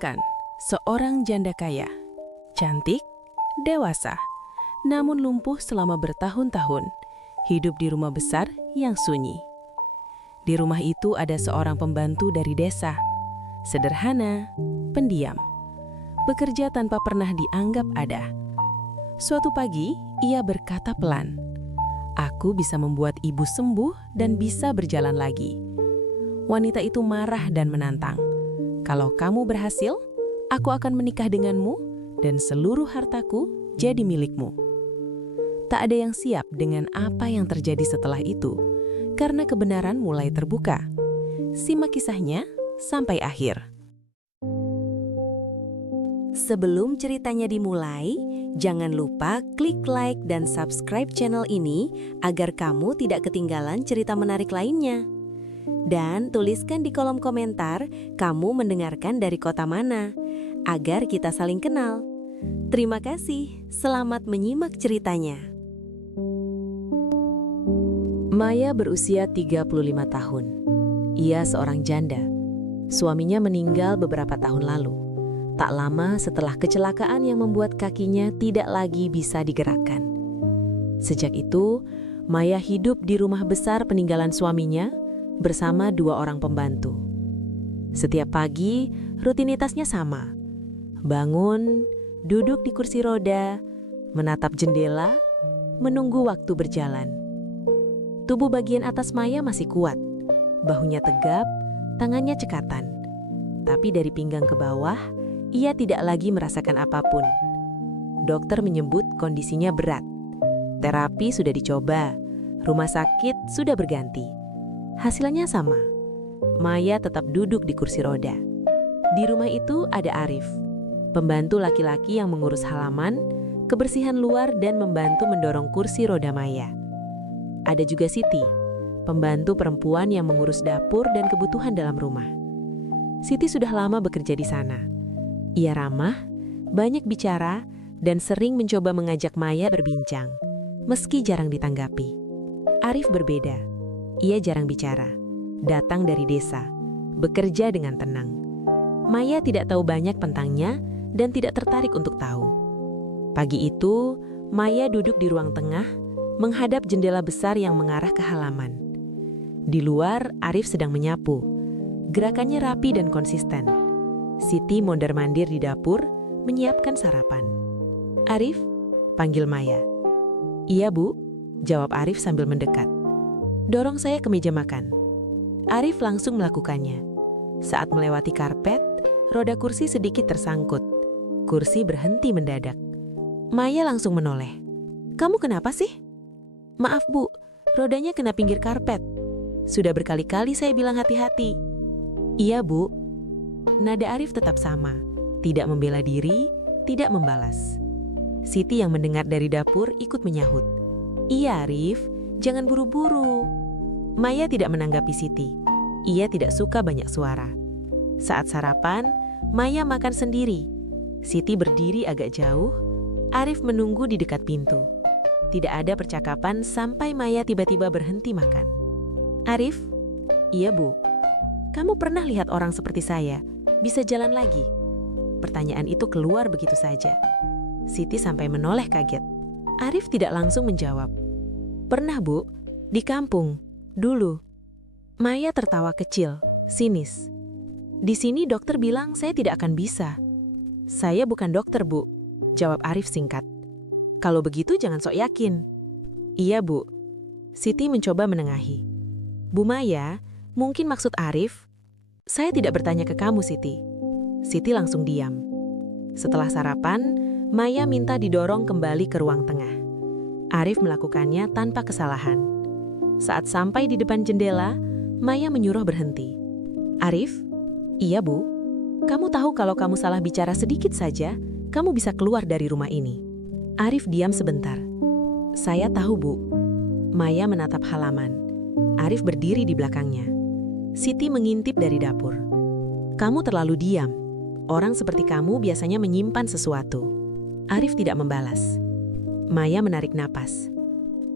Bayangkan, seorang janda kaya, cantik, dewasa, namun lumpuh selama bertahun-tahun, hidup di rumah besar yang sunyi. Di rumah itu ada seorang pembantu dari desa, sederhana, pendiam, bekerja tanpa pernah dianggap ada. Suatu pagi, ia berkata pelan, "Aku bisa membuat ibu sembuh dan bisa berjalan lagi." Wanita itu marah dan menantang, "Kalau kamu berhasil, aku akan menikah denganmu dan seluruh hartaku jadi milikmu." Tak ada yang siap dengan apa yang terjadi setelah itu, karena kebenaran mulai terbuka. Simak kisahnya sampai akhir. Sebelum ceritanya dimulai, jangan lupa klik like dan subscribe channel ini agar kamu tidak ketinggalan cerita menarik lainnya. Dan tuliskan di kolom komentar kamu mendengarkan dari kota mana, agar kita saling kenal. Terima kasih, selamat menyimak ceritanya. Maya berusia 35 tahun. Ia seorang janda. Suaminya meninggal beberapa tahun lalu. Tak lama setelah kecelakaan yang membuat kakinya tidak lagi bisa digerakkan. Sejak itu, Maya hidup di rumah besar peninggalan suaminya bersama 2 orang pembantu. Setiap pagi, rutinitasnya sama. Bangun, duduk di kursi roda, menatap jendela, menunggu waktu berjalan. Tubuh bagian atas Maya masih kuat, bahunya tegap, tangannya cekatan. Tapi dari pinggang ke bawah, ia tidak lagi merasakan apapun. Dokter menyebut kondisinya berat. Terapi sudah dicoba, rumah sakit sudah berganti. Hasilnya sama, Maya tetap duduk di kursi roda. Di rumah itu ada Arif, pembantu laki-laki yang mengurus halaman, kebersihan luar dan membantu mendorong kursi roda Maya. Ada juga Siti, pembantu perempuan yang mengurus dapur dan kebutuhan dalam rumah. Siti sudah lama bekerja di sana. Ia ramah, banyak bicara, dan sering mencoba mengajak Maya berbincang, meski jarang ditanggapi. Arif berbeda. Ia jarang bicara, datang dari desa, bekerja dengan tenang. Maya tidak tahu banyak tentangnya dan tidak tertarik untuk tahu. Pagi itu, Maya duduk di ruang tengah, menghadap jendela besar yang mengarah ke halaman. Di luar, Arif sedang menyapu. Gerakannya rapi dan konsisten. Siti mondar-mandir di dapur, menyiapkan sarapan. "Arif," panggil Maya. "Iya, Bu," jawab Arif sambil mendekat. "Dorong saya ke meja makan." Arif langsung melakukannya. Saat melewati karpet, roda kursi sedikit tersangkut. Kursi berhenti mendadak. Maya langsung menoleh. "Kamu kenapa sih?" "Maaf, Bu, rodanya kena pinggir karpet. Sudah berkali-kali saya bilang hati-hati." "Iya, Bu." Nada Arif tetap sama, tidak membela diri, tidak membalas. Siti yang mendengar dari dapur ikut menyahut. "Iya, Arif, jangan buru-buru." Maya tidak menanggapi Siti. Ia tidak suka banyak suara. Saat sarapan, Maya makan sendiri. Siti berdiri agak jauh. Arif menunggu di dekat pintu. Tidak ada percakapan sampai Maya tiba-tiba berhenti makan. "Arif?" "Iya, Bu." "Kamu pernah lihat orang seperti saya bisa jalan lagi?" Pertanyaan itu keluar begitu saja. Siti sampai menoleh kaget. Arif tidak langsung menjawab. "Pernah, Bu. Di kampung. Dulu." Maya tertawa kecil, sinis. "Di sini dokter bilang saya tidak akan bisa." "Saya bukan dokter, Bu," jawab Arif singkat. "Kalau begitu jangan sok yakin." "Iya, Bu." Siti mencoba menengahi. "Bu Maya, mungkin maksud Arif..." "Saya tidak bertanya ke kamu, Siti." Siti langsung diam. Setelah sarapan, Maya minta didorong kembali ke ruang tengah. Arif melakukannya tanpa kesalahan. Saat sampai di depan jendela, Maya menyuruh berhenti. "Arif?" "Iya, Bu." "Kamu tahu kalau kamu salah bicara sedikit saja, kamu bisa keluar dari rumah ini." Arif diam sebentar. "Saya tahu, Bu." Maya menatap halaman. Arif berdiri di belakangnya. Siti mengintip dari dapur. "Kamu terlalu diam. Orang seperti kamu biasanya menyimpan sesuatu." Arif tidak membalas. Maya menarik napas.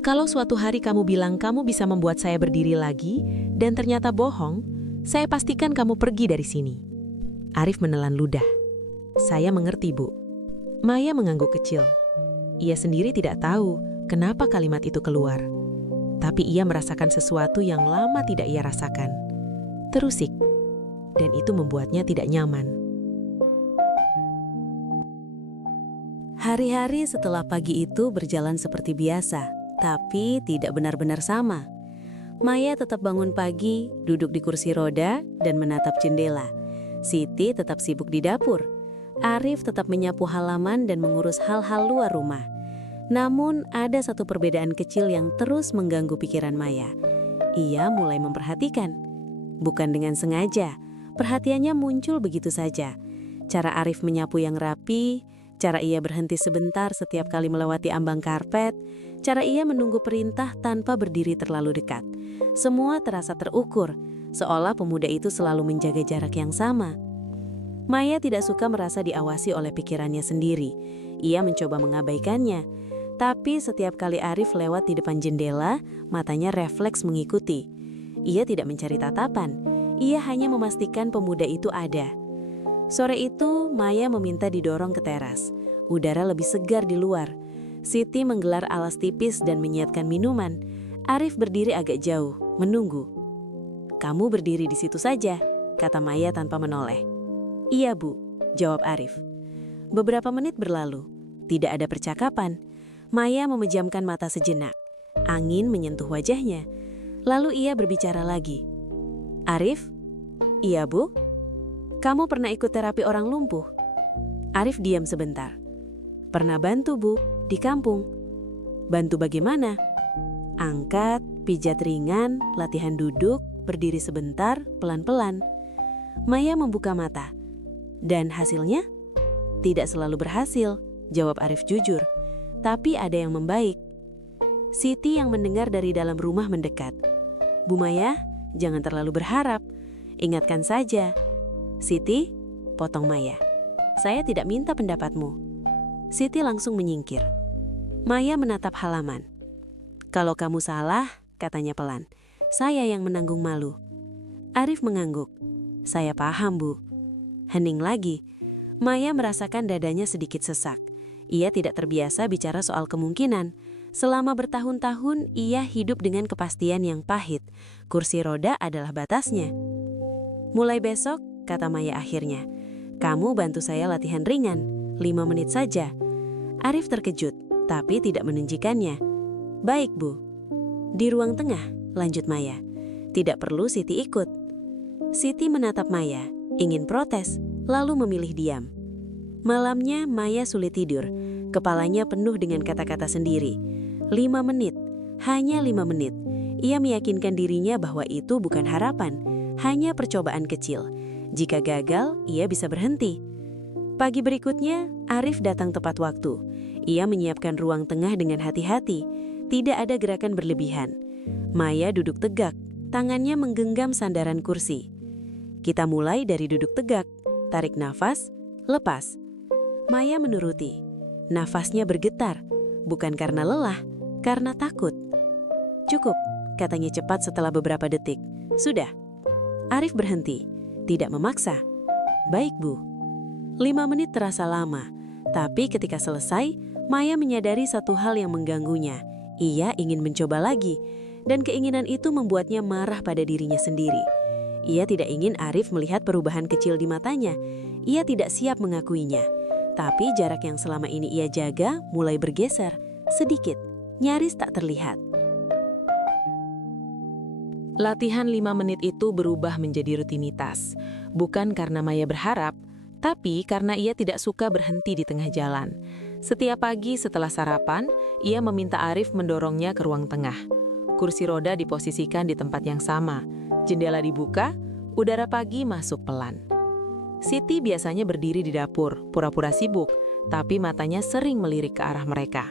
"Kalau suatu hari kamu bilang kamu bisa membuat saya berdiri lagi dan ternyata bohong, saya pastikan kamu pergi dari sini." Arif menelan ludah. "Saya mengerti, Bu." Maya mengangguk kecil. Ia sendiri tidak tahu kenapa kalimat itu keluar. Tapi ia merasakan sesuatu yang lama tidak ia rasakan. Terusik. Dan itu membuatnya tidak nyaman. Hari-hari setelah pagi itu berjalan seperti biasa, tapi tidak benar-benar sama. Maya tetap bangun pagi, duduk di kursi roda, dan menatap jendela. Siti tetap sibuk di dapur. Arif tetap menyapu halaman dan mengurus hal-hal luar rumah. Namun ada satu perbedaan kecil yang terus mengganggu pikiran Maya. Ia mulai memperhatikan. Bukan dengan sengaja, perhatiannya muncul begitu saja. Cara Arif menyapu yang rapi, cara ia berhenti sebentar setiap kali melewati ambang karpet, cara ia menunggu perintah tanpa berdiri terlalu dekat. Semua terasa terukur, seolah pemuda itu selalu menjaga jarak yang sama. Maya tidak suka merasa diawasi oleh pikirannya sendiri. Ia mencoba mengabaikannya. Tapi setiap kali Arif lewat di depan jendela, matanya refleks mengikuti. Ia tidak mencari tatapan, ia hanya memastikan pemuda itu ada. Sore itu, Maya meminta didorong ke teras. Udara lebih segar di luar. Siti menggelar alas tipis dan menyiapkan minuman. Arif berdiri agak jauh, menunggu. "Kamu berdiri di situ saja," kata Maya tanpa menoleh. "Iya, Bu," jawab Arif. Beberapa menit berlalu, tidak ada percakapan. Maya memejamkan mata sejenak. Angin menyentuh wajahnya. Lalu ia berbicara lagi. "Arif?" "Iya, Bu." "Kamu pernah ikut terapi orang lumpuh?" Arif diam sebentar. "Pernah bantu, Bu, di kampung." "Bantu bagaimana?" "Angkat, pijat ringan, latihan duduk, berdiri sebentar, pelan-pelan." Maya membuka mata. "Dan hasilnya?" "Tidak selalu berhasil," jawab Arif jujur. "Tapi ada yang membaik." Siti yang mendengar dari dalam rumah mendekat. "Bu Maya, jangan terlalu berharap. Ingatkan saja." "Siti," potong Maya. "Saya tidak minta pendapatmu." Siti langsung menyingkir. Maya menatap halaman. "Kalau kamu salah," katanya pelan, "saya yang menanggung malu." Arif mengangguk. "Saya paham, Bu." Hening lagi. Maya merasakan dadanya sedikit sesak. Ia tidak terbiasa bicara soal kemungkinan. Selama bertahun-tahun, ia hidup dengan kepastian yang pahit. Kursi roda adalah batasnya. "Mulai besok," kata Maya akhirnya, "kamu bantu saya latihan ringan, 5 menit saja." Arif terkejut, tapi tidak menunjukkannya. "Baik, Bu." "Di ruang tengah," lanjut Maya. "Tidak perlu Siti ikut." Siti menatap Maya, ingin protes, lalu memilih diam. Malamnya Maya sulit tidur, kepalanya penuh dengan kata-kata sendiri. 5 menit, hanya 5 menit. Ia meyakinkan dirinya bahwa itu bukan harapan, hanya percobaan kecil. Jika gagal, ia bisa berhenti. Pagi berikutnya, Arif datang tepat waktu. Ia menyiapkan ruang tengah dengan hati-hati. Tidak ada gerakan berlebihan. Maya duduk tegak, tangannya menggenggam sandaran kursi. "Kita mulai dari duduk tegak, tarik nafas, lepas." Maya menuruti. Nafasnya bergetar, bukan karena lelah, karena takut. "Cukup," katanya cepat setelah beberapa detik. "Sudah." Arif berhenti, tidak memaksa. "Baik, Bu." 5 menit terasa lama, tapi ketika selesai, Maya menyadari satu hal yang mengganggunya. Ia ingin mencoba lagi, dan keinginan itu membuatnya marah pada dirinya sendiri. Ia tidak ingin Arif melihat perubahan kecil di matanya. Ia tidak siap mengakuinya. Tapi jarak yang selama ini ia jaga mulai bergeser, sedikit, nyaris tak terlihat. Latihan 5 menit itu berubah menjadi rutinitas. Bukan karena Maya berharap, tapi karena ia tidak suka berhenti di tengah jalan. Setiap pagi setelah sarapan, ia meminta Arif mendorongnya ke ruang tengah. Kursi roda diposisikan di tempat yang sama. Jendela dibuka, udara pagi masuk pelan. Siti biasanya berdiri di dapur, pura-pura sibuk, tapi matanya sering melirik ke arah mereka.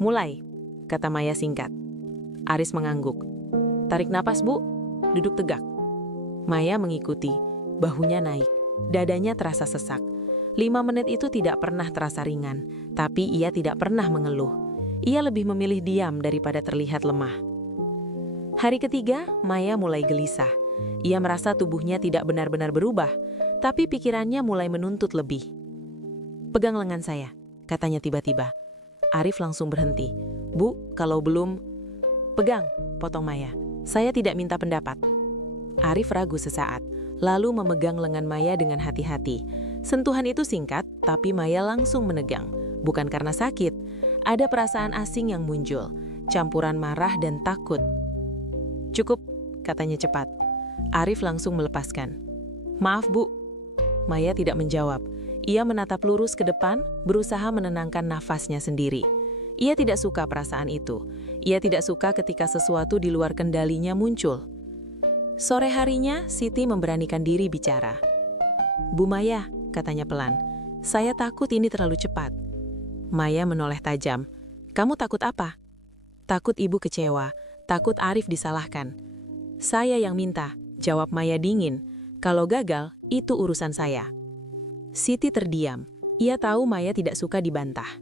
"Mulai," kata Maya singkat. Aris mengangguk. "Tarik napas, Bu. Duduk tegak." Maya mengikuti, bahunya naik. Dadanya terasa sesak. 5 menit itu tidak pernah terasa ringan, tapi ia tidak pernah mengeluh. Ia lebih memilih diam daripada terlihat lemah. Hari ketiga, Maya mulai gelisah. Ia merasa tubuhnya tidak benar-benar berubah, tapi pikirannya mulai menuntut lebih. "Pegang lengan saya," katanya tiba-tiba. Arif langsung berhenti. "Bu, kalau belum..." "Pegang," potong Maya. "Saya tidak minta pendapat." Arif ragu sesaat, lalu memegang lengan Maya dengan hati-hati. Sentuhan itu singkat, tapi Maya langsung menegang. Bukan karena sakit, ada perasaan asing yang muncul, campuran marah dan takut. "Cukup," katanya cepat. Arif langsung melepaskan. "Maaf, Bu." Maya tidak menjawab. Ia menatap lurus ke depan, berusaha menenangkan nafasnya sendiri. Ia tidak suka perasaan itu. Ia tidak suka ketika sesuatu di luar kendalinya muncul. Sore harinya, Siti memberanikan diri bicara. "Bu Maya," katanya pelan, "saya takut ini terlalu cepat." Maya menoleh tajam. "Kamu takut apa?" "Takut ibu kecewa, takut Arif disalahkan." "Saya yang minta," jawab Maya dingin. "Kalau gagal, itu urusan saya." Siti terdiam. Ia tahu Maya tidak suka dibantah.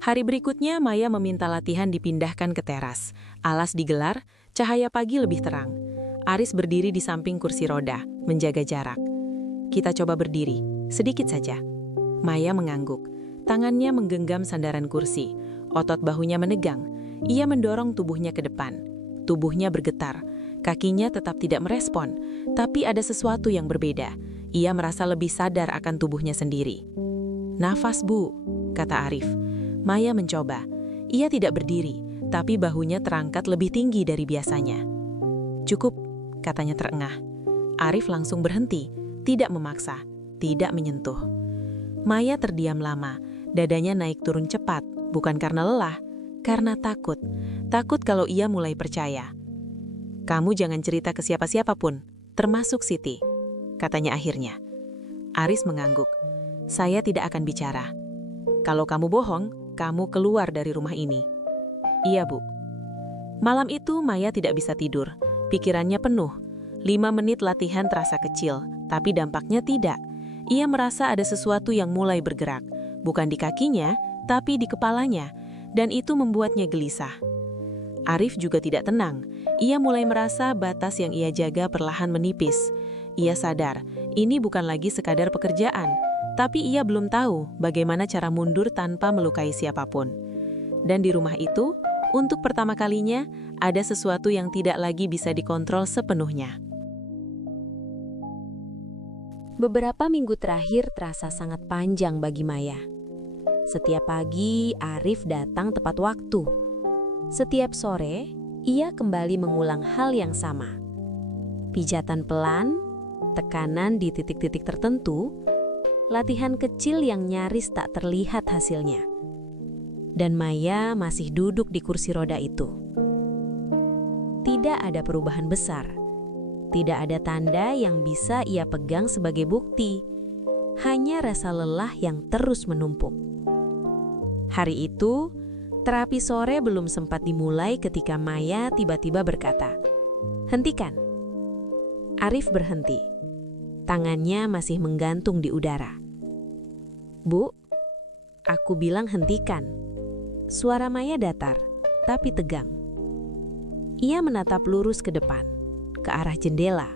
Hari berikutnya, Maya meminta latihan dipindahkan ke teras. Alas digelar, cahaya pagi lebih terang. Aris berdiri di samping kursi roda, menjaga jarak. "Kita coba berdiri, sedikit saja." Maya mengangguk. Tangannya menggenggam sandaran kursi. Otot bahunya menegang. Ia mendorong tubuhnya ke depan. Tubuhnya bergetar. Kakinya tetap tidak merespon, tapi ada sesuatu yang berbeda. Ia merasa lebih sadar akan tubuhnya sendiri. "Nafas, Bu," kata Arif. Maya mencoba. Ia tidak berdiri, tapi bahunya terangkat lebih tinggi dari biasanya. "Cukup," katanya terengah. Arif langsung berhenti, tidak memaksa, tidak menyentuh. Maya terdiam lama, dadanya naik turun cepat, bukan karena lelah, karena takut. Takut kalau ia mulai percaya. "Kamu jangan cerita ke siapa-siapa pun, termasuk Siti," katanya akhirnya. Aris mengangguk. "Saya tidak akan bicara. Kalau kamu bohong, kamu keluar dari rumah ini." "Iya, Bu." Malam itu Maya tidak bisa tidur. Pikirannya penuh. 5 menit latihan terasa kecil, tapi dampaknya tidak. Ia merasa ada sesuatu yang mulai bergerak. Bukan di kakinya, tapi di kepalanya. Dan itu membuatnya gelisah. Arif juga tidak tenang. Ia mulai merasa batas yang ia jaga perlahan menipis. Ia sadar, ini bukan lagi sekadar pekerjaan, tapi ia belum tahu bagaimana cara mundur tanpa melukai siapapun. Dan di rumah itu, untuk pertama kalinya, ada sesuatu yang tidak lagi bisa dikontrol sepenuhnya. Beberapa minggu terakhir terasa sangat panjang bagi Maya. Setiap pagi, Arif datang tepat waktu. Setiap sore, ia kembali mengulang hal yang sama. Pijatan pelan, tekanan di titik-titik tertentu, latihan kecil yang nyaris tak terlihat hasilnya. Dan Maya masih duduk di kursi roda itu. Tidak ada perubahan besar. Tidak ada tanda yang bisa ia pegang sebagai bukti. Hanya rasa lelah yang terus menumpuk. Hari itu, terapi sore belum sempat dimulai ketika Maya tiba-tiba berkata, "Hentikan." Arif berhenti. Tangannya masih menggantung di udara. "Bu, aku bilang hentikan." Suara Maya datar, tapi tegang. Ia menatap lurus ke depan, ke arah jendela.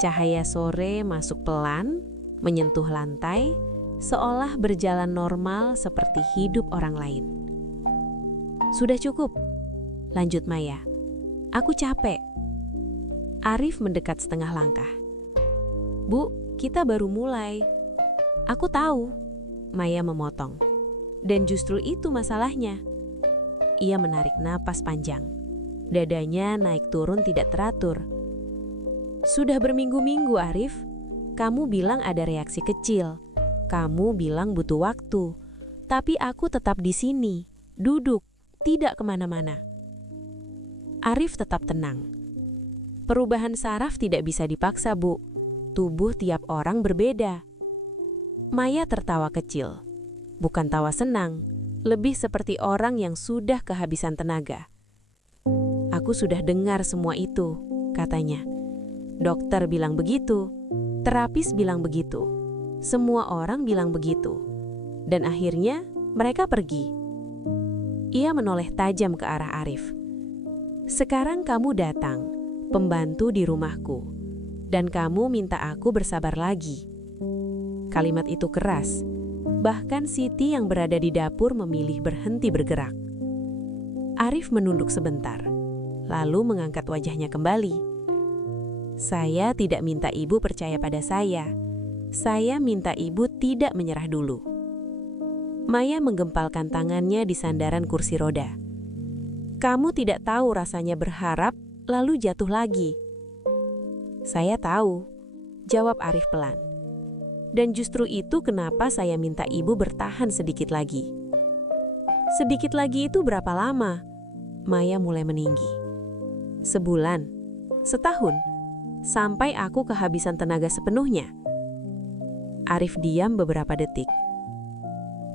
Cahaya sore masuk pelan, menyentuh lantai, seolah berjalan normal seperti hidup orang lain. "Sudah cukup," lanjut Maya. "Aku capek." Arif mendekat setengah langkah. "Bu, kita baru mulai." "Aku tahu," Maya memotong. "Dan justru itu masalahnya." Ia menarik napas panjang. Dadanya naik turun tidak teratur. "Sudah berminggu-minggu, Arif. Kamu bilang ada reaksi kecil. Kamu bilang butuh waktu. Tapi aku tetap di sini, duduk, tidak kemana-mana." Arif tetap tenang. "Perubahan saraf tidak bisa dipaksa, Bu. Tubuh tiap orang berbeda." Maya tertawa kecil. Bukan tawa senang, lebih seperti orang yang sudah kehabisan tenaga. "Aku sudah dengar semua itu," katanya. "Dokter bilang begitu, terapis bilang begitu, semua orang bilang begitu. Dan akhirnya mereka pergi." Ia menoleh tajam ke arah Arif. "Sekarang kamu datang, pembantu di rumahku. Dan kamu minta aku bersabar lagi. Kalimat itu keras. Bahkan Siti yang berada di dapur memilih berhenti bergerak. Arif menunduk sebentar, lalu mengangkat wajahnya kembali. Saya tidak minta ibu percaya pada saya. Saya minta ibu tidak menyerah dulu. Maya menggempalkan tangannya di sandaran kursi roda. Kamu tidak tahu rasanya berharap, lalu jatuh lagi. Saya tahu, jawab Arif pelan. Dan justru itu kenapa saya minta ibu bertahan sedikit lagi. Sedikit lagi itu berapa lama? Maya mulai meninggi. Sebulan, setahun, sampai aku kehabisan tenaga sepenuhnya. Arif diam beberapa detik.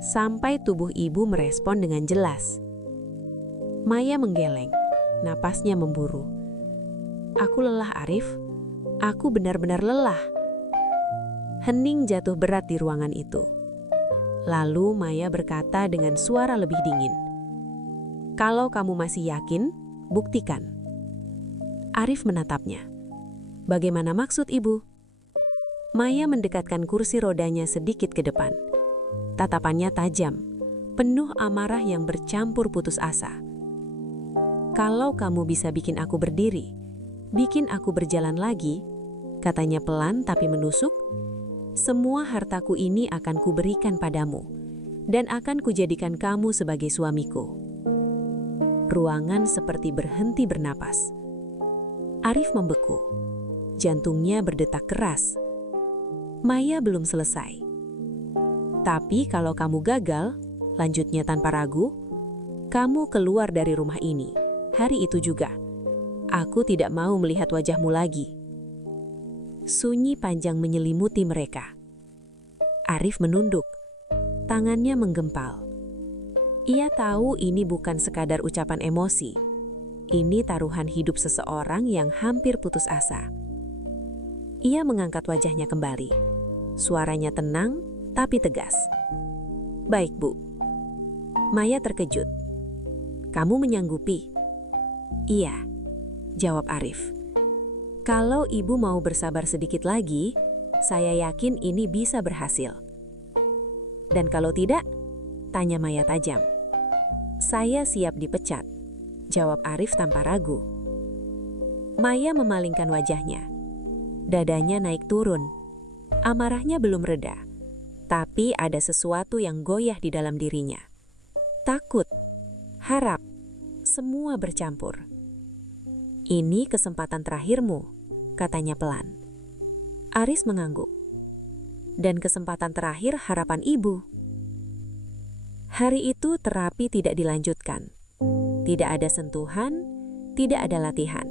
Sampai tubuh ibu merespon dengan jelas. Maya menggeleng, napasnya memburu. Aku lelah, Arif. Aku benar-benar lelah. Hening jatuh berat di ruangan itu. Lalu Maya berkata dengan suara lebih dingin. Kalau kamu masih yakin, buktikan. Arif menatapnya. Bagaimana maksud ibu? Maya mendekatkan kursi rodanya sedikit ke depan. Tatapannya tajam, penuh amarah yang bercampur putus asa. Kalau kamu bisa bikin aku berdiri, bikin aku berjalan lagi, katanya pelan tapi menusuk, semua hartaku ini akan kuberikan padamu, dan akan kujadikan kamu sebagai suamiku. Ruangan seperti berhenti bernapas. Arif membeku, jantungnya berdetak keras. Maya belum selesai. Tapi kalau kamu gagal, lanjutnya tanpa ragu, kamu keluar dari rumah ini. Hari itu juga. Aku tidak mau melihat wajahmu lagi. Sunyi panjang menyelimuti mereka. Arif menunduk. Tangannya menggempal. Ia tahu ini bukan sekadar ucapan emosi. Ini taruhan hidup seseorang yang hampir putus asa. Ia mengangkat wajahnya kembali. Suaranya tenang tapi tegas. Baik, Bu. Maya terkejut. Kamu menyanggupi? Iya, jawab Arif. Kalau ibu mau bersabar sedikit lagi, saya yakin ini bisa berhasil. Dan kalau tidak? Tanya Maya tajam. Saya siap dipecat, jawab Arif tanpa ragu. Maya memalingkan wajahnya. Dadanya naik turun. Amarahnya belum reda, tapi ada sesuatu yang goyah di dalam dirinya. Takut, harap, semua bercampur. Ini kesempatan terakhirmu, katanya pelan. Aris mengangguk. Dan kesempatan terakhir harapan ibu. Hari itu terapi tidak dilanjutkan. Tidak ada sentuhan, tidak ada latihan.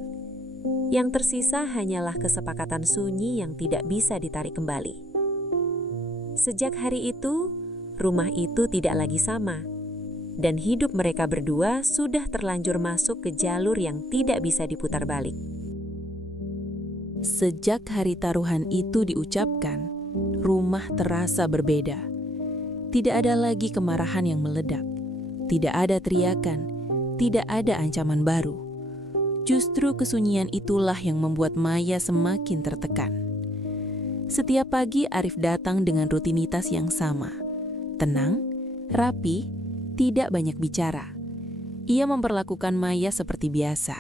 Yang tersisa hanyalah kesepakatan sunyi yang tidak bisa ditarik kembali. Sejak hari itu, rumah itu tidak lagi sama. Dan hidup mereka berdua sudah terlanjur masuk ke jalur yang tidak bisa diputar balik. Sejak hari taruhan itu diucapkan, rumah terasa berbeda. Tidak ada lagi kemarahan yang meledak. Tidak ada teriakan, tidak ada ancaman baru. Justru kesunyian itulah yang membuat Maya semakin tertekan. Setiap pagi Arif datang dengan rutinitas yang sama. Tenang, rapi, tidak banyak bicara. Ia memperlakukan Maya seperti biasa,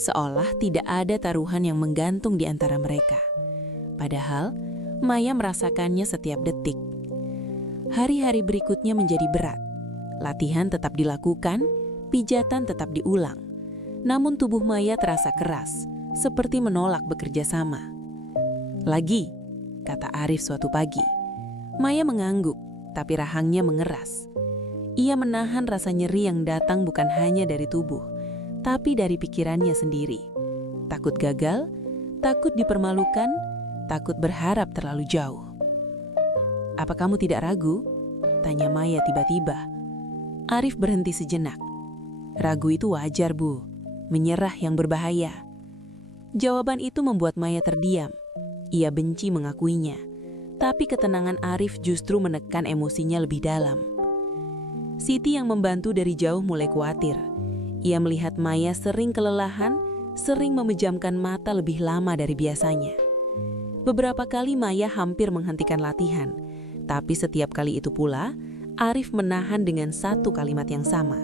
seolah tidak ada taruhan yang menggantung di antara mereka. Padahal, Maya merasakannya setiap detik. Hari-hari berikutnya menjadi berat. Latihan tetap dilakukan, pijatan tetap diulang. Namun tubuh Maya terasa keras, seperti menolak bekerja sama. Lagi, kata Arif suatu pagi. Maya mengangguk, tapi rahangnya mengeras. Ia menahan rasa nyeri yang datang bukan hanya dari tubuh, tapi dari pikirannya sendiri. Takut gagal, takut dipermalukan, takut berharap terlalu jauh. Apa kamu tidak ragu? Tanya Maya tiba-tiba. Arif berhenti sejenak. Ragu itu wajar, Bu. Menyerah yang berbahaya. Jawaban itu membuat Maya terdiam. Ia benci mengakuinya, tapi ketenangan Arif justru menekan emosinya lebih dalam. Siti yang membantu dari jauh mulai khawatir. Ia melihat Maya sering kelelahan, sering memejamkan mata lebih lama dari biasanya. Beberapa kali Maya hampir menghentikan latihan, Tapi setiap kali itu pula, Arif menahan dengan satu kalimat yang sama.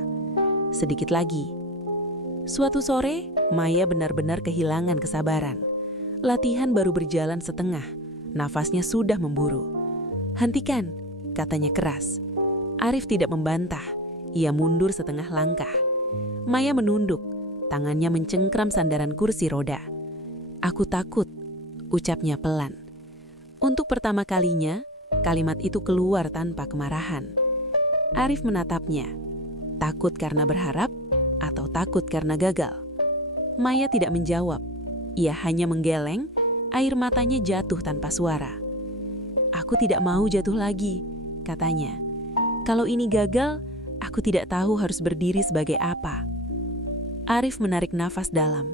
Sedikit lagi. Suatu sore, Maya benar-benar kehilangan kesabaran. Latihan baru berjalan setengah, nafasnya sudah memburu. "Hentikan," katanya keras. Arif tidak membantah, ia mundur setengah langkah. Maya menunduk, tangannya mencengkram sandaran kursi roda. "Aku takut," ucapnya pelan. Untuk pertama kalinya, kalimat itu keluar tanpa kemarahan. Arif menatapnya. Takut karena berharap atau takut karena gagal? Maya tidak menjawab. Ia hanya menggeleng, air matanya jatuh tanpa suara. "Aku tidak mau jatuh lagi," katanya. "Kalau ini gagal, aku tidak tahu harus berdiri sebagai apa." Arif menarik nafas dalam.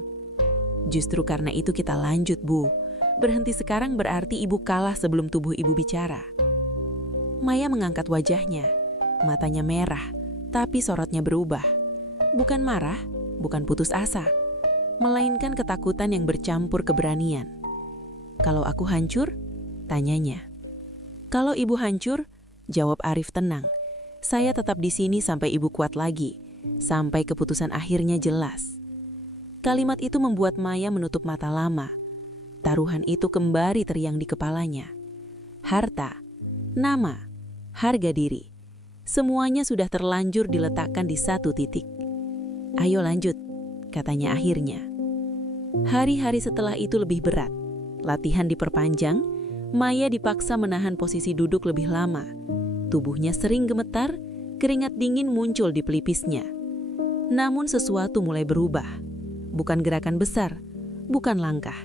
"Justru karena itu kita lanjut, Bu. Berhenti sekarang berarti ibu kalah sebelum tubuh ibu bicara." Maya mengangkat wajahnya. Matanya merah, tapi sorotnya berubah. Bukan marah, bukan putus asa, melainkan ketakutan yang bercampur keberanian. "Kalau aku hancur?" tanyanya. "Kalau ibu hancur," jawab Arif tenang, "saya tetap di sini sampai ibu kuat lagi, sampai keputusan akhirnya jelas." Kalimat itu membuat Maya menutup mata lama. Taruhan itu kembali teriang di kepalanya. Harta, nama, harga diri, semuanya sudah terlanjur diletakkan di satu titik. "Ayo lanjut," katanya akhirnya. Hari-hari setelah itu lebih berat. Latihan diperpanjang, Maya dipaksa menahan posisi duduk lebih lama. Tubuhnya sering gemetar, keringat dingin muncul di pelipisnya. Namun sesuatu mulai berubah. Bukan gerakan besar, bukan langkah.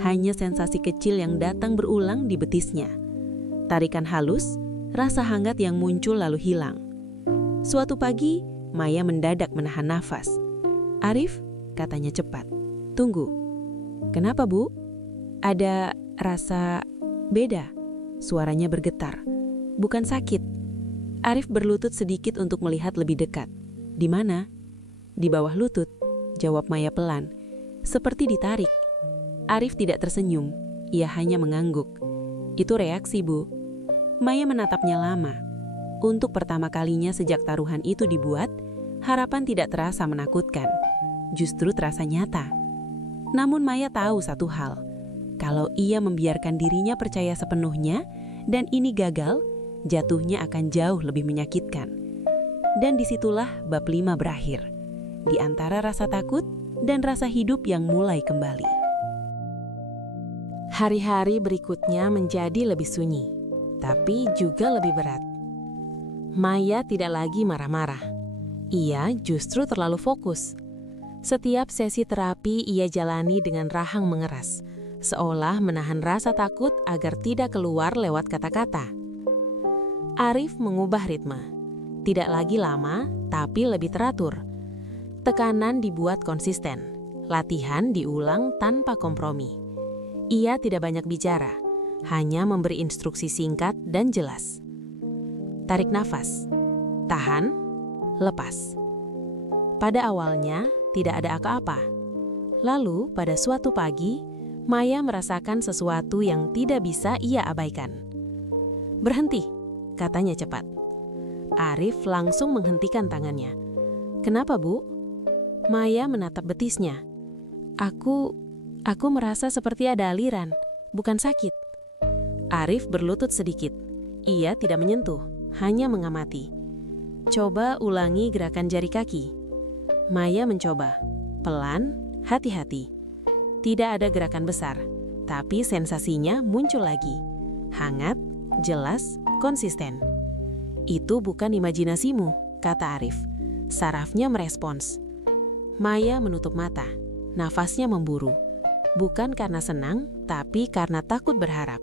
Hanya sensasi kecil yang datang berulang di betisnya. Tarikan halus, rasa hangat yang muncul lalu hilang. Suatu pagi, Maya mendadak menahan nafas. "Arif," katanya cepat. "Tunggu." "Kenapa, Bu?" "Ada rasa beda." Suaranya bergetar. "Bukan sakit." Arif berlutut sedikit untuk melihat lebih dekat. "Di mana?" "Di bawah lutut," jawab Maya pelan. "Seperti ditarik." Arif tidak tersenyum, ia hanya mengangguk. "Itu reaksi, Bu." Maya menatapnya lama. Untuk pertama kalinya sejak taruhan itu dibuat, harapan tidak terasa menakutkan, justru terasa nyata. Namun Maya tahu satu hal, kalau ia membiarkan dirinya percaya sepenuhnya dan ini gagal, jatuhnya akan jauh lebih menyakitkan. Dan disitulah bab 5 berakhir, di antara rasa takut dan rasa hidup yang mulai kembali. Hari-hari berikutnya menjadi lebih sunyi, tapi juga lebih berat. Maya tidak lagi marah-marah. Ia justru terlalu fokus. Setiap sesi terapi ia jalani dengan rahang mengeras, seolah menahan rasa takut agar tidak keluar lewat kata-kata. Arif mengubah ritme. Tidak lagi lama, tapi lebih teratur. Tekanan dibuat konsisten. Latihan diulang tanpa kompromi. Ia tidak banyak bicara, hanya memberi instruksi singkat dan jelas. Tarik nafas, tahan, lepas. Pada awalnya tidak ada apa-apa. Lalu pada suatu pagi, Maya merasakan sesuatu yang tidak bisa ia abaikan. "Berhenti," katanya cepat. Arif langsung menghentikan tangannya. "Kenapa, Bu?" Maya menatap betisnya. Aku merasa seperti ada aliran, bukan sakit." Arif berlutut sedikit. Ia tidak menyentuh, hanya mengamati. "Coba ulangi gerakan jari kaki." Maya mencoba. Pelan, hati-hati. Tidak ada gerakan besar, tapi sensasinya muncul lagi. Hangat, jelas, konsisten. "Itu bukan imajinasimu," kata Arif. Sarafnya merespons. Maya menutup mata. Nafasnya memburu. Bukan karena senang, tapi karena takut berharap.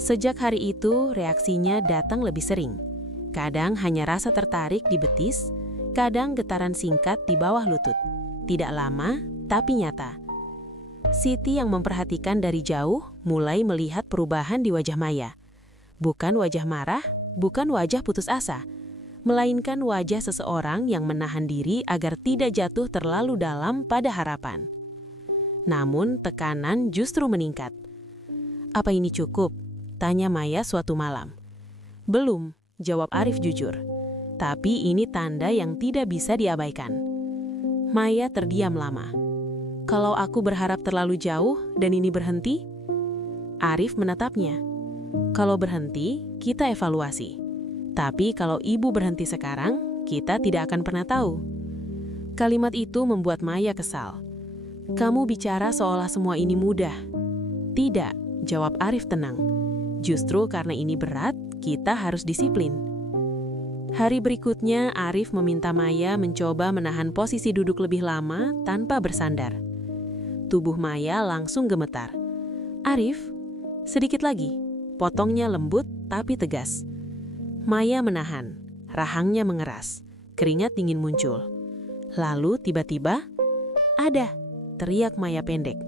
Sejak hari itu, reaksinya datang lebih sering. Kadang hanya rasa tertarik di betis, kadang getaran singkat di bawah lutut. Tidak lama, tapi nyata. Siti yang memperhatikan dari jauh mulai melihat perubahan di wajah Maya. Bukan wajah marah, bukan wajah putus asa, melainkan wajah seseorang yang menahan diri agar tidak jatuh terlalu dalam pada harapan. Namun tekanan justru meningkat. "Apa ini cukup?" Tanya Maya suatu malam. Belum, jawab Arif jujur. Tapi ini tanda yang tidak bisa diabaikan. Maya terdiam lama. Kalau aku berharap terlalu jauh dan ini berhenti? Arif menatapnya. Kalau berhenti, kita evaluasi. Tapi kalau ibu berhenti sekarang, kita tidak akan pernah tahu. Kalimat itu membuat Maya kesal. Kamu bicara seolah semua ini mudah. Tidak, jawab Arif tenang. Justru karena ini berat, kita harus disiplin. Hari berikutnya, Arif meminta Maya mencoba menahan posisi duduk lebih lama tanpa bersandar. Tubuh Maya langsung gemetar. Arif, sedikit lagi. Potongnya lembut tapi tegas. Maya menahan, rahangnya mengeras, keringat dingin muncul. Lalu tiba-tiba, ada, teriak Maya pendek.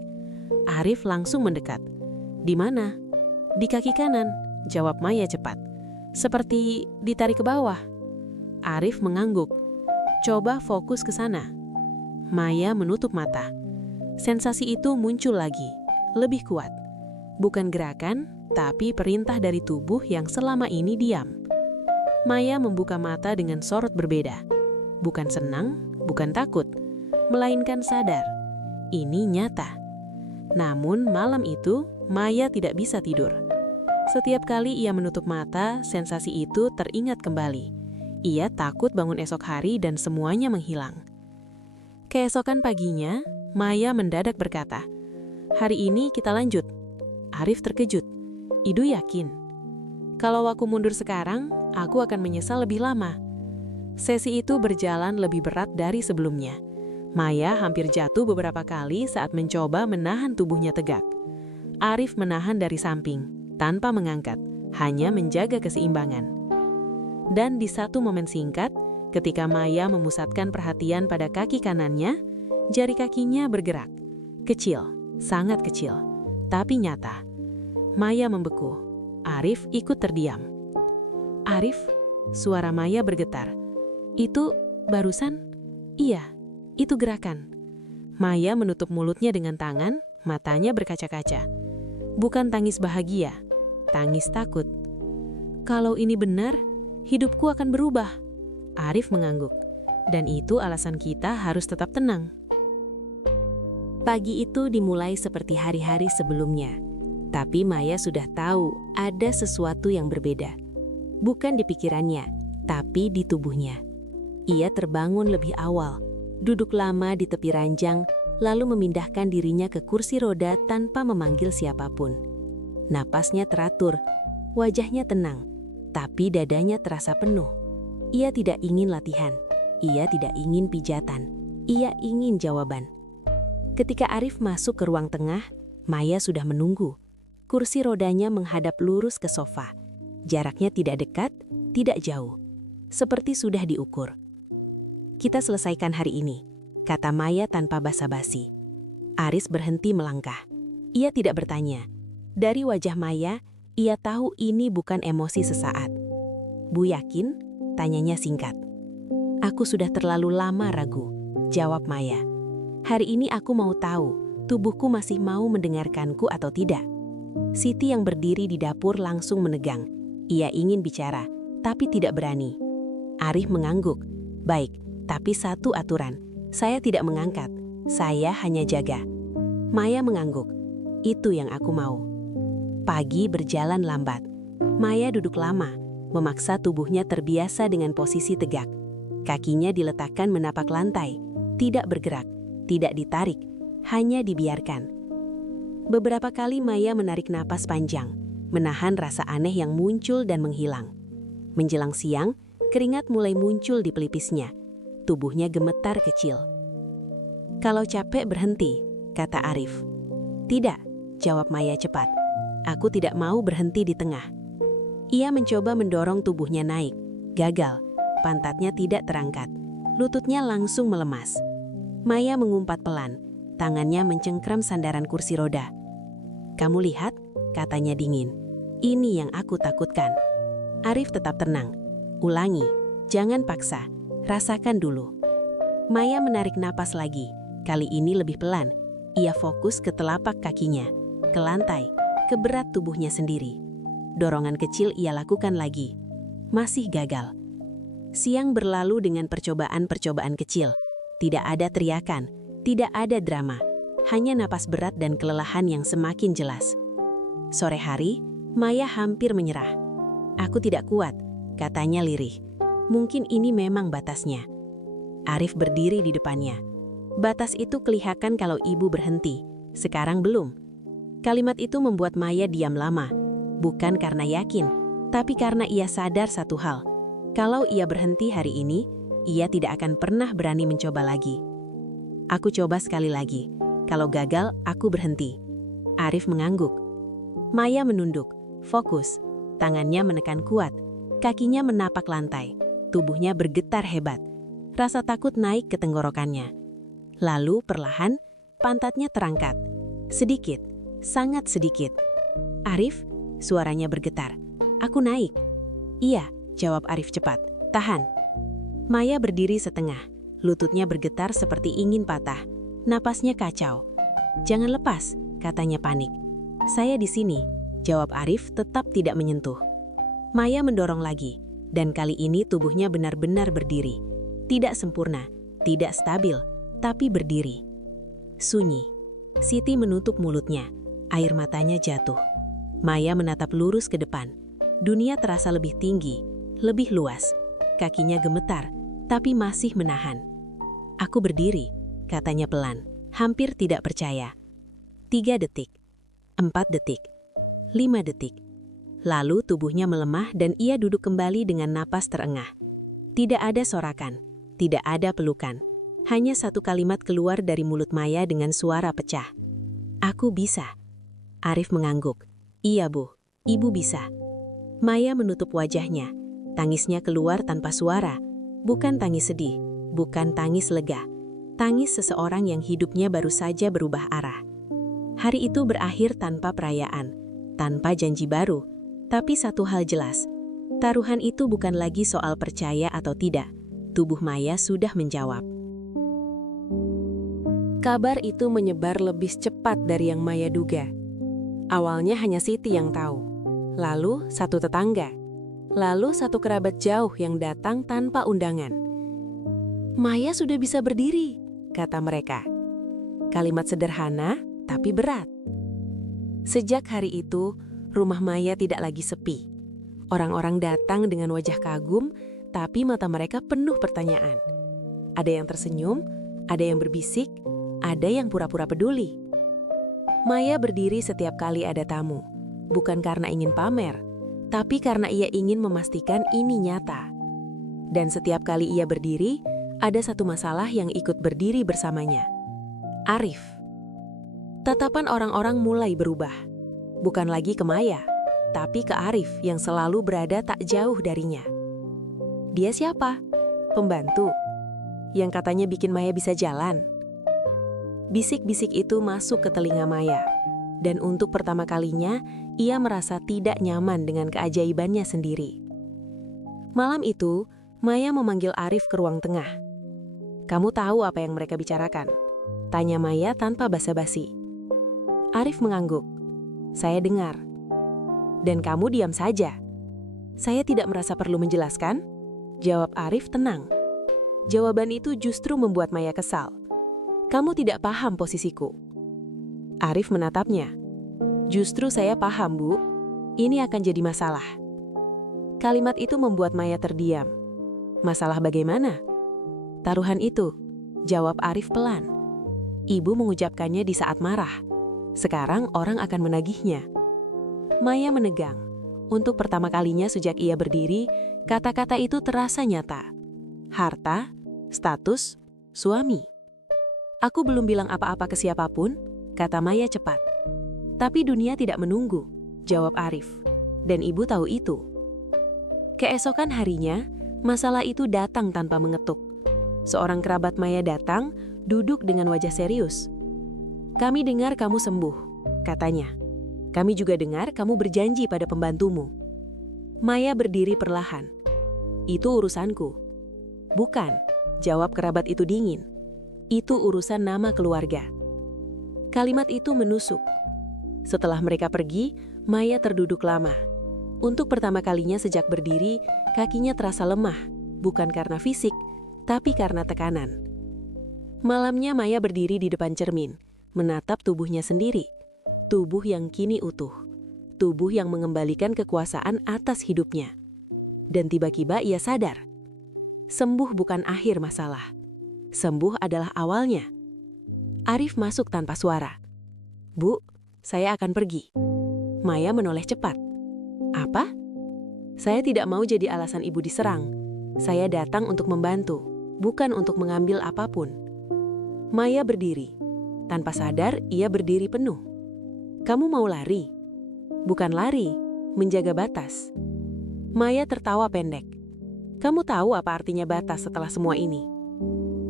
Arif langsung mendekat. Di mana? Di kaki kanan, jawab Maya cepat. Seperti ditarik ke bawah. Arif mengangguk. Coba fokus ke sana. Maya menutup mata. Sensasi itu muncul lagi, lebih kuat. Bukan gerakan, tapi perintah dari tubuh yang selama ini diam. Maya membuka mata dengan sorot berbeda. Bukan senang, bukan takut, melainkan sadar. Ini nyata. Namun malam itu, Maya tidak bisa tidur. Setiap kali ia menutup mata, sensasi itu teringat kembali. Ia takut bangun esok hari dan semuanya menghilang. Keesokan paginya, Maya mendadak berkata, "Hari ini kita lanjut." Arif terkejut. Idu yakin? Kalau aku mundur sekarang, aku akan menyesal lebih lama. Sesi itu berjalan lebih berat dari sebelumnya. Maya hampir jatuh beberapa kali saat mencoba menahan tubuhnya tegak. Arif menahan dari samping, tanpa mengangkat, hanya menjaga keseimbangan. Dan di satu momen singkat, ketika Maya memusatkan perhatian pada kaki kanannya, jari kakinya bergerak. Kecil, sangat kecil, tapi nyata. Maya membeku. Arif ikut terdiam. Arif, suara Maya bergetar. Itu barusan? Iya, itu gerakan. Maya menutup mulutnya dengan tangan, matanya berkaca-kaca. Bukan tangis bahagia, tangis takut. Kalau ini benar, hidupku akan berubah. Arif mengangguk. Dan itu alasan kita harus tetap tenang. Pagi itu dimulai seperti hari-hari sebelumnya. Tapi Maya sudah tahu ada sesuatu yang berbeda. Bukan di pikirannya, tapi di tubuhnya. Ia terbangun lebih awal, duduk lama di tepi ranjang, lalu memindahkan dirinya ke kursi roda tanpa memanggil siapapun. Napasnya teratur, wajahnya tenang, tapi dadanya terasa penuh. Ia tidak ingin latihan, ia tidak ingin pijatan, ia ingin jawaban. Ketika Arif masuk ke ruang tengah, Maya sudah menunggu. Kursi rodanya menghadap lurus ke sofa. Jaraknya tidak dekat, tidak jauh. Seperti sudah diukur. Kita selesaikan hari ini, kata Maya tanpa basa-basi. Aris berhenti melangkah. Ia tidak bertanya. Dari wajah Maya, ia tahu ini bukan emosi sesaat. Bu yakin? Tanyanya singkat. Aku sudah terlalu lama ragu, jawab Maya. Hari ini aku mau tahu, tubuhku masih mau mendengarkanku atau tidak. Siti yang berdiri di dapur langsung menegang. Ia ingin bicara, tapi tidak berani. Arif mengangguk. Baik, tapi satu aturan. Saya tidak mengangkat. Saya hanya jaga. Maya mengangguk. Itu yang aku mau. Pagi berjalan lambat. Maya duduk lama, memaksa tubuhnya terbiasa dengan posisi tegak. Kakinya diletakkan menapak lantai, tidak bergerak, tidak ditarik, hanya dibiarkan. Beberapa kali Maya menarik napas panjang, menahan rasa aneh yang muncul dan menghilang. Menjelang siang, keringat mulai muncul di pelipisnya. Tubuhnya gemetar kecil. Kalau capek berhenti, kata Arif. Tidak, jawab Maya cepat. Aku tidak mau berhenti di tengah. Ia mencoba mendorong tubuhnya naik. Gagal, pantatnya tidak terangkat. Lututnya langsung melemas. Maya mengumpat pelan. Tangannya mencengkram sandaran kursi roda. Kamu lihat, katanya dingin. Ini yang aku takutkan. Arif tetap tenang. Ulangi, jangan paksa. Rasakan dulu. Maya menarik napas lagi. Kali ini lebih pelan. Ia fokus ke telapak kakinya, ke lantai, ke berat tubuhnya sendiri. Dorongan kecil ia lakukan lagi. Masih gagal. Siang berlalu dengan percobaan-percobaan kecil. Tidak ada teriakan, tidak ada drama. Hanya napas berat dan kelelahan yang semakin jelas. Sore hari, Maya hampir menyerah. "Aku tidak kuat," katanya lirih. "Mungkin ini memang batasnya." Arif berdiri di depannya. Batas itu kelihatan kalau ibu berhenti. Sekarang belum. Kalimat itu membuat Maya diam lama. Bukan karena yakin, tapi karena ia sadar satu hal. Kalau ia berhenti hari ini, ia tidak akan pernah berani mencoba lagi. "Aku coba sekali lagi. Kalau gagal, aku berhenti." Arif mengangguk. Maya menunduk, fokus. Tangannya menekan kuat. Kakinya menapak lantai. Tubuhnya bergetar hebat. Rasa takut naik ke tenggorokannya. Lalu perlahan, pantatnya terangkat. Sedikit, sangat sedikit. "Arif," suaranya bergetar. "Aku naik." "Iya," jawab Arif cepat. "Tahan." Maya berdiri setengah. Lututnya bergetar seperti ingin patah. Napasnya kacau. "Jangan lepas," katanya panik. "Saya di sini," jawab Arif tetap tidak menyentuh. Maya mendorong lagi, dan kali ini tubuhnya benar-benar berdiri. Tidak sempurna, tidak stabil, tapi berdiri. Sunyi. Siti menutup mulutnya. Air matanya jatuh. Maya menatap lurus ke depan. Dunia terasa lebih tinggi, lebih luas. Kakinya gemetar, tapi masih menahan. "Aku berdiri," katanya pelan, hampir tidak percaya. 3 detik, 4 detik, 5 detik. Lalu tubuhnya melemah dan ia duduk kembali dengan napas terengah. Tidak ada sorakan, tidak ada pelukan. Hanya satu kalimat keluar dari mulut Maya dengan suara pecah. "Aku bisa." Arif mengangguk. "Iya Bu, Ibu bisa." Maya menutup wajahnya. Tangisnya keluar tanpa suara. Bukan tangis sedih, bukan tangis lega. Tangis seseorang yang hidupnya baru saja berubah arah. Hari itu berakhir tanpa perayaan, tanpa janji baru. Tapi satu hal jelas, taruhan itu bukan lagi soal percaya atau tidak. Tubuh Maya sudah menjawab. Kabar itu menyebar lebih cepat dari yang Maya duga. Awalnya hanya Siti yang tahu. Lalu satu tetangga. Lalu satu kerabat jauh yang datang tanpa undangan. "Maya sudah bisa berdiri," kata mereka. Kalimat sederhana, tapi berat. Sejak hari itu, rumah Maya tidak lagi sepi. Orang-orang datang dengan wajah kagum, tapi mata mereka penuh pertanyaan. Ada yang tersenyum, ada yang berbisik, ada yang pura-pura peduli. Maya berdiri setiap kali ada tamu, bukan karena ingin pamer, tapi karena ia ingin memastikan ini nyata. Dan setiap kali ia berdiri, ada satu masalah yang ikut berdiri bersamanya. Arif. Tatapan orang-orang mulai berubah. Bukan lagi ke Maya, tapi ke Arif yang selalu berada tak jauh darinya. Dia siapa? Pembantu yang katanya bikin Maya bisa jalan. Bisik-bisik itu masuk ke telinga Maya, dan untuk pertama kalinya ia merasa tidak nyaman dengan keajaibannya sendiri. Malam itu, Maya memanggil Arif ke ruang tengah. "Kamu tahu apa yang mereka bicarakan?" tanya Maya tanpa basa-basi. Arif mengangguk. "Saya dengar." "Dan kamu diam saja." "Saya tidak merasa perlu menjelaskan," jawab Arif tenang. Jawaban itu justru membuat Maya kesal. "Kamu tidak paham posisiku." Arif menatapnya. "Justru saya paham, Bu. Ini akan jadi masalah." Kalimat itu membuat Maya terdiam. "Masalah bagaimana?" "Taruhan itu," jawab Arif pelan. "Ibu mengucapkannya di saat marah. Sekarang orang akan menagihnya." Maya menegang. Untuk pertama kalinya sejak ia berdiri, kata-kata itu terasa nyata. Harta, status, suami. "Aku belum bilang apa-apa ke siapapun," kata Maya cepat. "Tapi dunia tidak menunggu," jawab Arif. Dan ibu tahu itu. Keesokan harinya, masalah itu datang tanpa mengetuk. Seorang kerabat Maya datang, duduk dengan wajah serius. "Kami dengar kamu sembuh," katanya. "Kami juga dengar kamu berjanji pada pembantumu." Maya berdiri perlahan. "Itu urusanku." "Bukan," jawab kerabat itu dingin. "Itu urusan nama keluarga." Kalimat itu menusuk. Setelah mereka pergi, Maya terduduk lama. Untuk pertama kalinya sejak berdiri, kakinya terasa lemah, bukan karena fisik, tapi karena tekanan. Malamnya Maya berdiri di depan cermin, menatap tubuhnya sendiri. Tubuh yang kini utuh. Tubuh yang mengembalikan kekuasaan atas hidupnya. Dan tiba-tiba ia sadar. Sembuh bukan akhir masalah. Sembuh adalah awalnya. Arif masuk tanpa suara. "Bu, saya akan pergi." Maya menoleh cepat. "Apa?" "Saya tidak mau jadi alasan ibu diserang. Saya datang untuk membantu, bukan untuk mengambil apapun." Maya berdiri. Tanpa sadar, ia berdiri penuh. "Kamu mau lari?" "Bukan lari, menjaga batas." Maya tertawa pendek. "Kamu tahu apa artinya batas setelah semua ini?"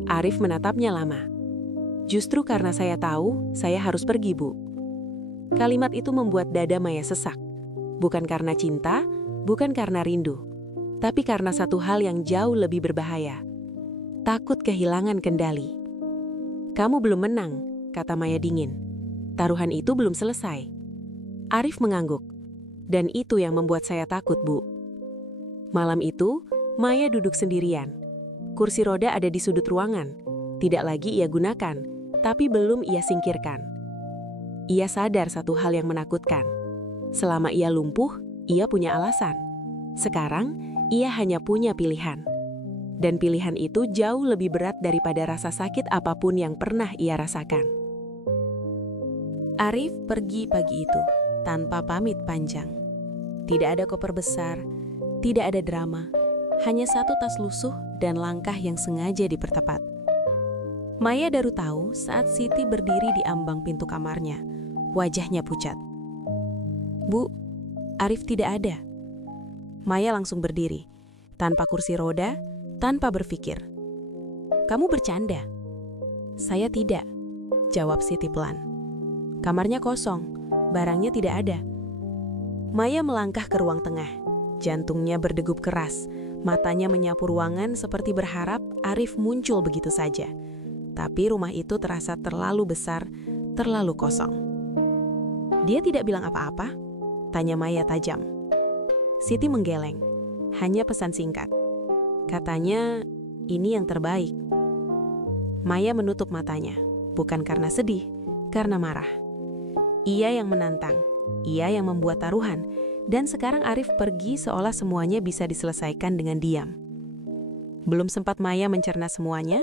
Arif menatapnya lama. "Justru karena saya tahu, saya harus pergi, Bu." Kalimat itu membuat dada Maya sesak. Bukan karena cinta, bukan karena rindu, tapi karena satu hal yang jauh lebih berbahaya. Takut kehilangan kendali. "Kamu belum menang," kata Maya dingin. "Taruhan itu belum selesai." Arif mengangguk. "Dan itu yang membuat saya takut, Bu." Malam itu, Maya duduk sendirian. Kursi roda ada di sudut ruangan. Tidak lagi ia gunakan, tapi belum ia singkirkan. Ia sadar satu hal yang menakutkan. Selama ia lumpuh, ia punya alasan. Sekarang, ia hanya punya pilihan. Dan pilihan itu jauh lebih berat daripada rasa sakit apapun yang pernah ia rasakan. Arif pergi pagi itu, tanpa pamit panjang. Tidak ada koper besar, tidak ada drama, hanya satu tas lusuh dan langkah yang sengaja dipertepat. Maya baru tahu saat Siti berdiri di ambang pintu kamarnya, wajahnya pucat. "Bu, Arif tidak ada." Maya langsung berdiri, tanpa kursi roda, tanpa berpikir. "Kamu bercanda?" "Saya tidak," jawab Siti pelan. "Kamarnya kosong, barangnya tidak ada." Maya melangkah ke ruang tengah. Jantungnya berdegup keras, matanya menyapu ruangan seperti berharap Arif muncul begitu saja. Tapi rumah itu terasa terlalu besar, terlalu kosong. "Dia tidak bilang apa-apa?" tanya Maya tajam. Siti menggeleng, hanya pesan singkat. Katanya, "Ini yang terbaik." Maya menutup matanya, bukan karena sedih, karena marah. Ia yang menantang, ia yang membuat taruhan, dan sekarang Arif pergi seolah semuanya bisa diselesaikan dengan diam. Belum sempat Maya mencerna semuanya,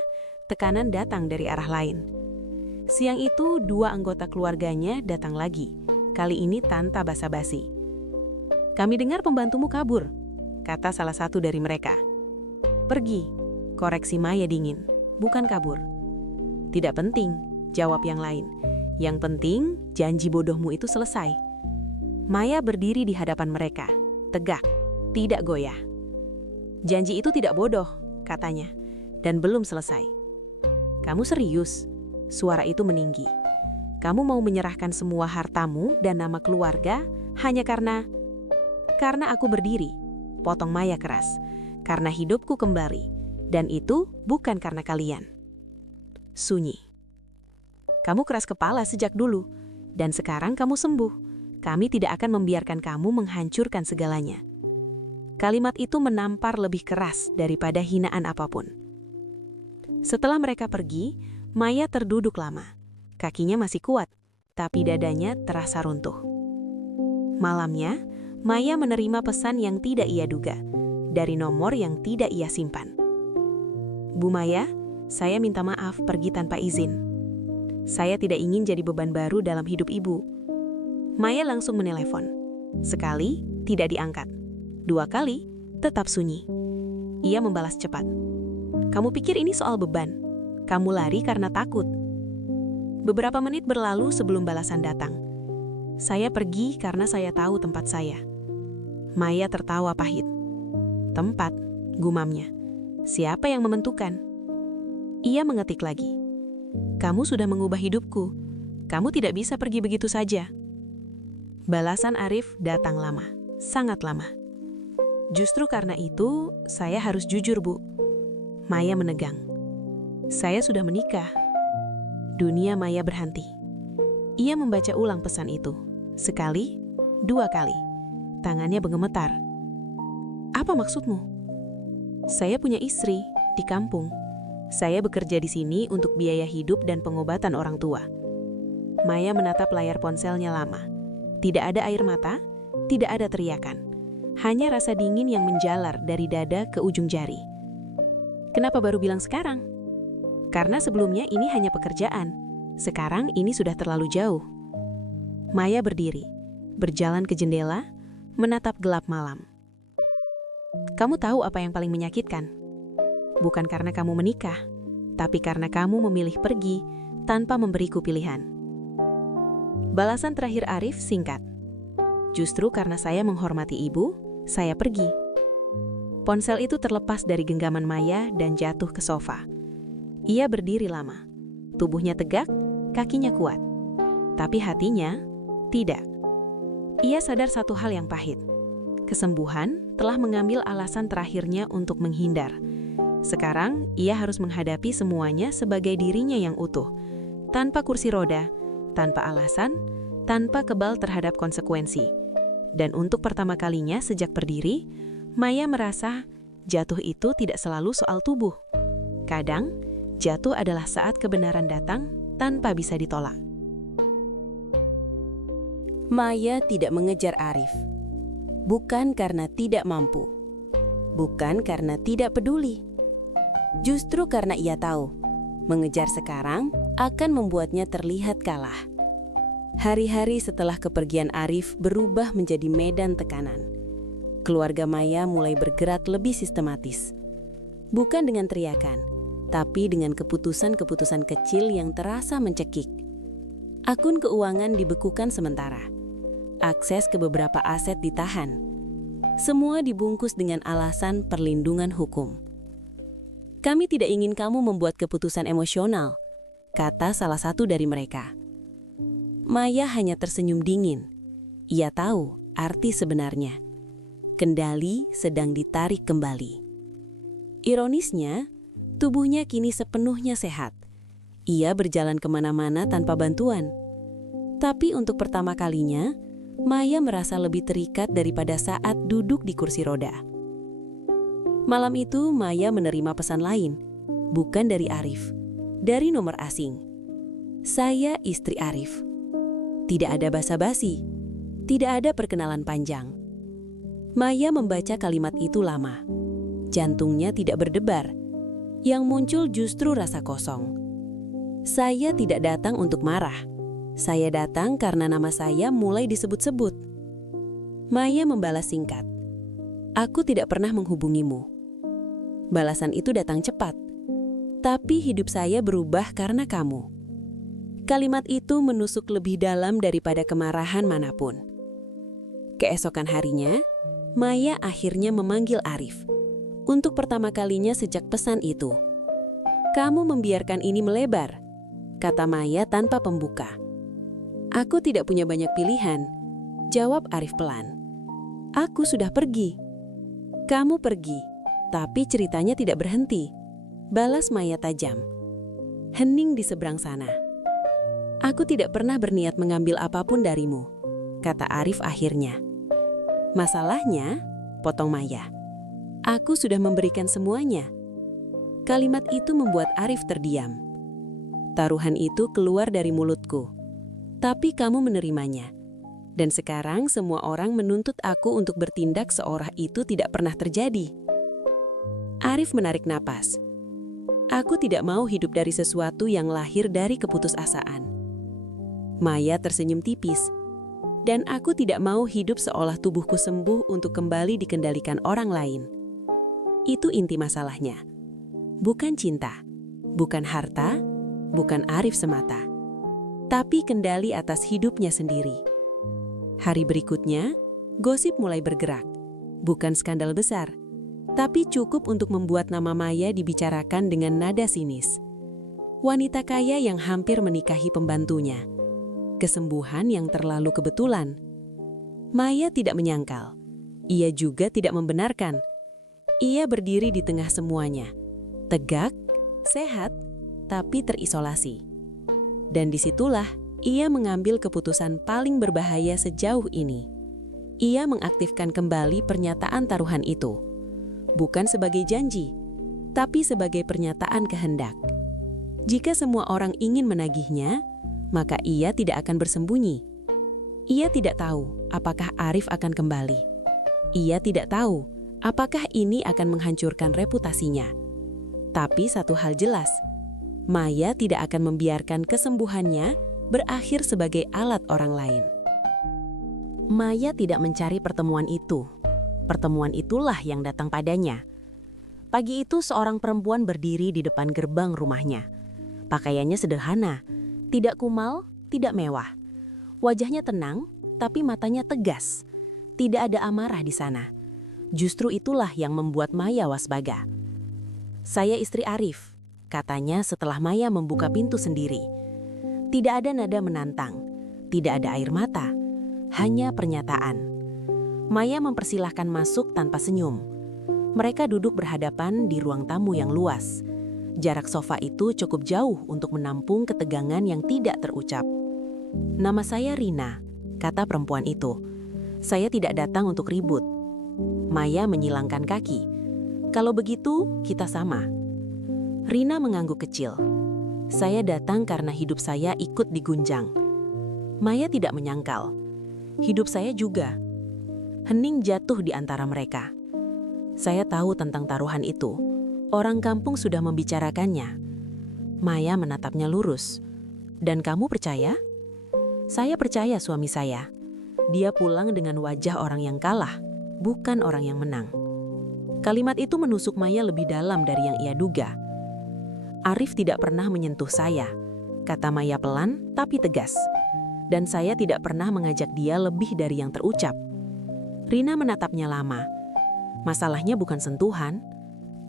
tekanan datang dari arah lain. Siang itu, 2 anggota keluarganya datang lagi, kali ini tanpa basa-basi. "Kami dengar pembantumu kabur," kata salah satu dari mereka. "Pergi," koreksi Maya dingin, "bukan kabur." "Tidak penting," jawab yang lain. "Yang penting, janji bodohmu itu selesai." Maya berdiri di hadapan mereka, tegak, tidak goyah. "Janji itu tidak bodoh," katanya, "dan belum selesai." "Kamu serius?" Suara itu meninggi. "Kamu mau menyerahkan semua hartamu dan nama keluarga hanya karena..." "Karena aku berdiri," potong Maya keras. "Karena hidupku kembali, dan itu bukan karena kalian." Sunyi. "Kamu keras kepala sejak dulu, dan sekarang kamu sembuh. Kami tidak akan membiarkan kamu menghancurkan segalanya." Kalimat itu menampar lebih keras daripada hinaan apapun. Setelah mereka pergi, Maya terduduk lama. Kakinya masih kuat, tapi dadanya terasa runtuh. Malamnya, Maya menerima pesan yang tidak ia duga, dari nomor yang tidak ia simpan. "Bu Maya, saya minta maaf pergi tanpa izin. Saya tidak ingin jadi beban baru dalam hidup ibu." Maya langsung menelepon. Sekali, tidak diangkat. 2 kali, tetap sunyi. Ia membalas cepat. "Kamu pikir ini soal beban? Kamu lari karena takut." Beberapa menit berlalu sebelum balasan datang. "Saya pergi karena saya tahu tempat saya." Maya tertawa pahit. "Tempat," gumamnya. "Siapa yang menentukan?" Ia mengetik lagi. "Kamu sudah mengubah hidupku. Kamu tidak bisa pergi begitu saja." Balasan Arif datang lama, sangat lama. "Justru karena itu, saya harus jujur, Bu." Maya menegang. "Saya sudah menikah." Dunia Maya berhenti. Ia membaca ulang pesan itu. Sekali, 2 kali. Tangannya bergemetar. Apa maksudmu? Saya punya istri di kampung. Saya bekerja di sini untuk biaya hidup dan pengobatan orang tua. Maya menatap layar ponselnya lama. Tidak ada air mata, tidak ada teriakan. Hanya rasa dingin yang menjalar dari dada ke ujung jari. Kenapa baru bilang sekarang? Karena sebelumnya ini hanya pekerjaan. Sekarang ini sudah terlalu jauh. Maya berdiri, berjalan ke jendela, menatap gelap malam. Kamu tahu apa yang paling menyakitkan? Bukan karena kamu menikah, tapi karena kamu memilih pergi tanpa memberiku pilihan. Balasan terakhir Arif singkat. Justru karena saya menghormati ibu, saya pergi. Ponsel itu terlepas dari genggaman Maya dan jatuh ke sofa. Ia berdiri lama. Tubuhnya tegak, kakinya kuat. Tapi hatinya tidak. Ia sadar satu hal yang pahit. Kesembuhan telah mengambil alasan terakhirnya untuk menghindar. Sekarang, ia harus menghadapi semuanya sebagai dirinya yang utuh. Tanpa kursi roda, tanpa alasan, tanpa kebal terhadap konsekuensi. Dan untuk pertama kalinya sejak berdiri, Maya merasa jatuh itu tidak selalu soal tubuh. Kadang, jatuh adalah saat kebenaran datang tanpa bisa ditolak. Maya tidak mengejar Arif. Bukan karena tidak mampu. Bukan karena tidak peduli. Justru karena ia tahu, mengejar sekarang akan membuatnya terlihat kalah. Hari-hari setelah kepergian Arif berubah menjadi medan tekanan. Keluarga Maya mulai bergerak lebih sistematis. Bukan dengan teriakan, tapi dengan keputusan-keputusan kecil yang terasa mencekik. Akun keuangan dibekukan sementara. Akses ke beberapa aset ditahan. Semua dibungkus dengan alasan perlindungan hukum. Kami tidak ingin kamu membuat keputusan emosional, kata salah satu dari mereka. Maya hanya tersenyum dingin. Ia tahu arti sebenarnya. Kendali sedang ditarik kembali. Ironisnya, tubuhnya kini sepenuhnya sehat. Ia berjalan kemana-mana tanpa bantuan. Tapi untuk pertama kalinya, Maya merasa lebih terikat daripada saat duduk di kursi roda. Malam itu Maya menerima pesan lain, bukan dari Arif, dari nomor asing. Saya istri Arif. Tidak ada basa-basi, tidak ada perkenalan panjang. Maya membaca kalimat itu lama. Jantungnya tidak berdebar. Yang muncul justru rasa kosong. Saya tidak datang untuk marah. Saya datang karena nama saya mulai disebut-sebut. Maya membalas singkat. Aku tidak pernah menghubungimu. Balasan itu datang cepat. Tapi hidup saya berubah karena kamu. Kalimat itu menusuk lebih dalam daripada kemarahan manapun. Keesokan harinya, Maya akhirnya memanggil Arif. Untuk pertama kalinya sejak pesan itu. Kamu membiarkan ini melebar, kata Maya tanpa pembuka. Aku tidak punya banyak pilihan, jawab Arif pelan. Aku sudah pergi. Kamu pergi, tapi ceritanya tidak berhenti, balas Maya tajam. Hening di seberang sana. Aku tidak pernah berniat mengambil apapun darimu, kata Arif akhirnya. Masalahnya, potong Maya. Aku sudah memberikan semuanya. Kalimat itu membuat Arif terdiam. Taruhan itu keluar dari mulutku, tapi kamu menerimanya. Dan sekarang semua orang menuntut aku untuk bertindak seolah itu tidak pernah terjadi. Arif menarik napas. Aku tidak mau hidup dari sesuatu yang lahir dari keputusasaan. Maya tersenyum tipis. Dan aku tidak mau hidup seolah tubuhku sembuh untuk kembali dikendalikan orang lain. Itu inti masalahnya. Bukan cinta, bukan harta, bukan Arif semata. Tapi kendali atas hidupnya sendiri. Hari berikutnya, gosip mulai bergerak. Bukan skandal besar, tapi cukup untuk membuat nama Maya dibicarakan dengan nada sinis. Wanita kaya yang hampir menikahi pembantunya. Kesembuhan yang terlalu kebetulan. Maya tidak menyangkal. Ia juga tidak membenarkan. Ia berdiri di tengah semuanya. Tegak, sehat, tapi terisolasi. Dan disitulah ia mengambil keputusan paling berbahaya sejauh ini. Ia mengaktifkan kembali pernyataan taruhan itu. Bukan sebagai janji, tapi sebagai pernyataan kehendak. Jika semua orang ingin menagihnya, maka ia tidak akan bersembunyi. Ia tidak tahu apakah Arif akan kembali. Ia tidak tahu apakah ini akan menghancurkan reputasinya. Tapi satu hal jelas, Maya tidak akan membiarkan kesembuhannya berakhir sebagai alat orang lain. Maya tidak mencari pertemuan itu. Pertemuan itulah yang datang padanya. Pagi itu seorang perempuan berdiri di depan gerbang rumahnya. Pakaiannya sederhana, tidak kumal, tidak mewah. Wajahnya tenang, tapi matanya tegas. Tidak ada amarah di sana. Justru itulah yang membuat Maya wasbaga. "Saya istri Arif," katanya setelah Maya membuka pintu sendiri. Tidak ada nada menantang, tidak ada air mata, hanya pernyataan. Maya mempersilahkan masuk tanpa senyum. Mereka duduk berhadapan di ruang tamu yang luas. Jarak sofa itu cukup jauh untuk menampung ketegangan yang tidak terucap. "Nama saya Rina," kata perempuan itu. "Saya tidak datang untuk ribut." Maya menyilangkan kaki. "Kalau begitu, kita sama." Rina mengangguk kecil. "Saya datang karena hidup saya ikut digunjang." Maya tidak menyangkal. "Hidup saya juga." Hening jatuh di antara mereka. "Saya tahu tentang taruhan itu. Orang kampung sudah membicarakannya." Maya menatapnya lurus. "Dan kamu percaya?" "Saya percaya suami saya. Dia pulang dengan wajah orang yang kalah, bukan orang yang menang." Kalimat itu menusuk Maya lebih dalam dari yang ia duga. "Arif tidak pernah menyentuh saya," kata Maya pelan tapi tegas. "Dan saya tidak pernah mengajak dia lebih dari yang terucap." Rina menatapnya lama. "Masalahnya bukan sentuhan.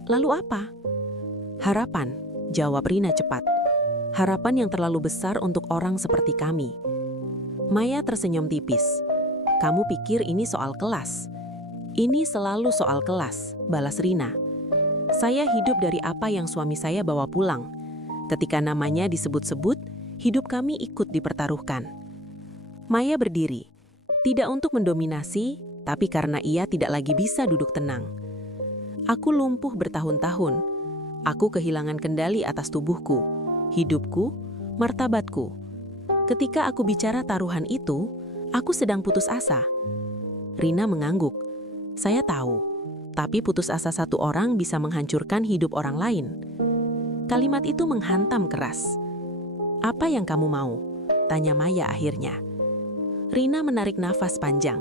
Lalu apa?" "Harapan," jawab Rina cepat. "Harapan yang terlalu besar untuk orang seperti kami." Maya tersenyum tipis. "Kamu pikir ini soal kelas?" "Ini selalu soal kelas," balas Rina. "Saya hidup dari apa yang suami saya bawa pulang. Ketika namanya disebut-sebut, hidup kami ikut dipertaruhkan." Maya berdiri, tidak untuk mendominasi, tapi karena ia tidak lagi bisa duduk tenang. "Aku lumpuh bertahun-tahun. Aku kehilangan kendali atas tubuhku, hidupku, martabatku. Ketika aku bicara taruhan itu, aku sedang putus asa." Rina mengangguk. "Saya tahu, tapi putus asa satu orang bisa menghancurkan hidup orang lain." Kalimat itu menghantam keras. "Apa yang kamu mau?" tanya Maya akhirnya. Rina menarik nafas panjang.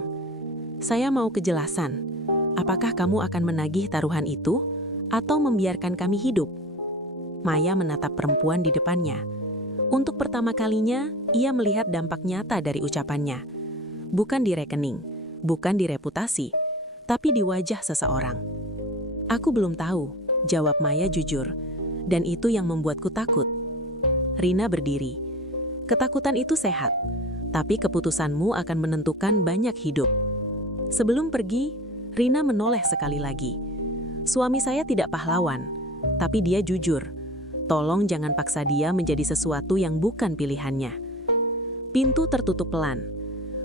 "Saya mau kejelasan. Apakah kamu akan menagih taruhan itu atau membiarkan kami hidup?" Maya menatap perempuan di depannya. Untuk pertama kalinya, ia melihat dampak nyata dari ucapannya. Bukan di rekening, bukan di reputasi, tapi di wajah seseorang. "Aku belum tahu," jawab Maya jujur, "dan itu yang membuatku takut." Rina berdiri. "Ketakutan itu sehat, tapi keputusanmu akan menentukan banyak hidup." Sebelum pergi, Rina menoleh sekali lagi. "Suami saya tidak pahlawan, tapi dia jujur. Tolong jangan paksa dia menjadi sesuatu yang bukan pilihannya." Pintu tertutup pelan.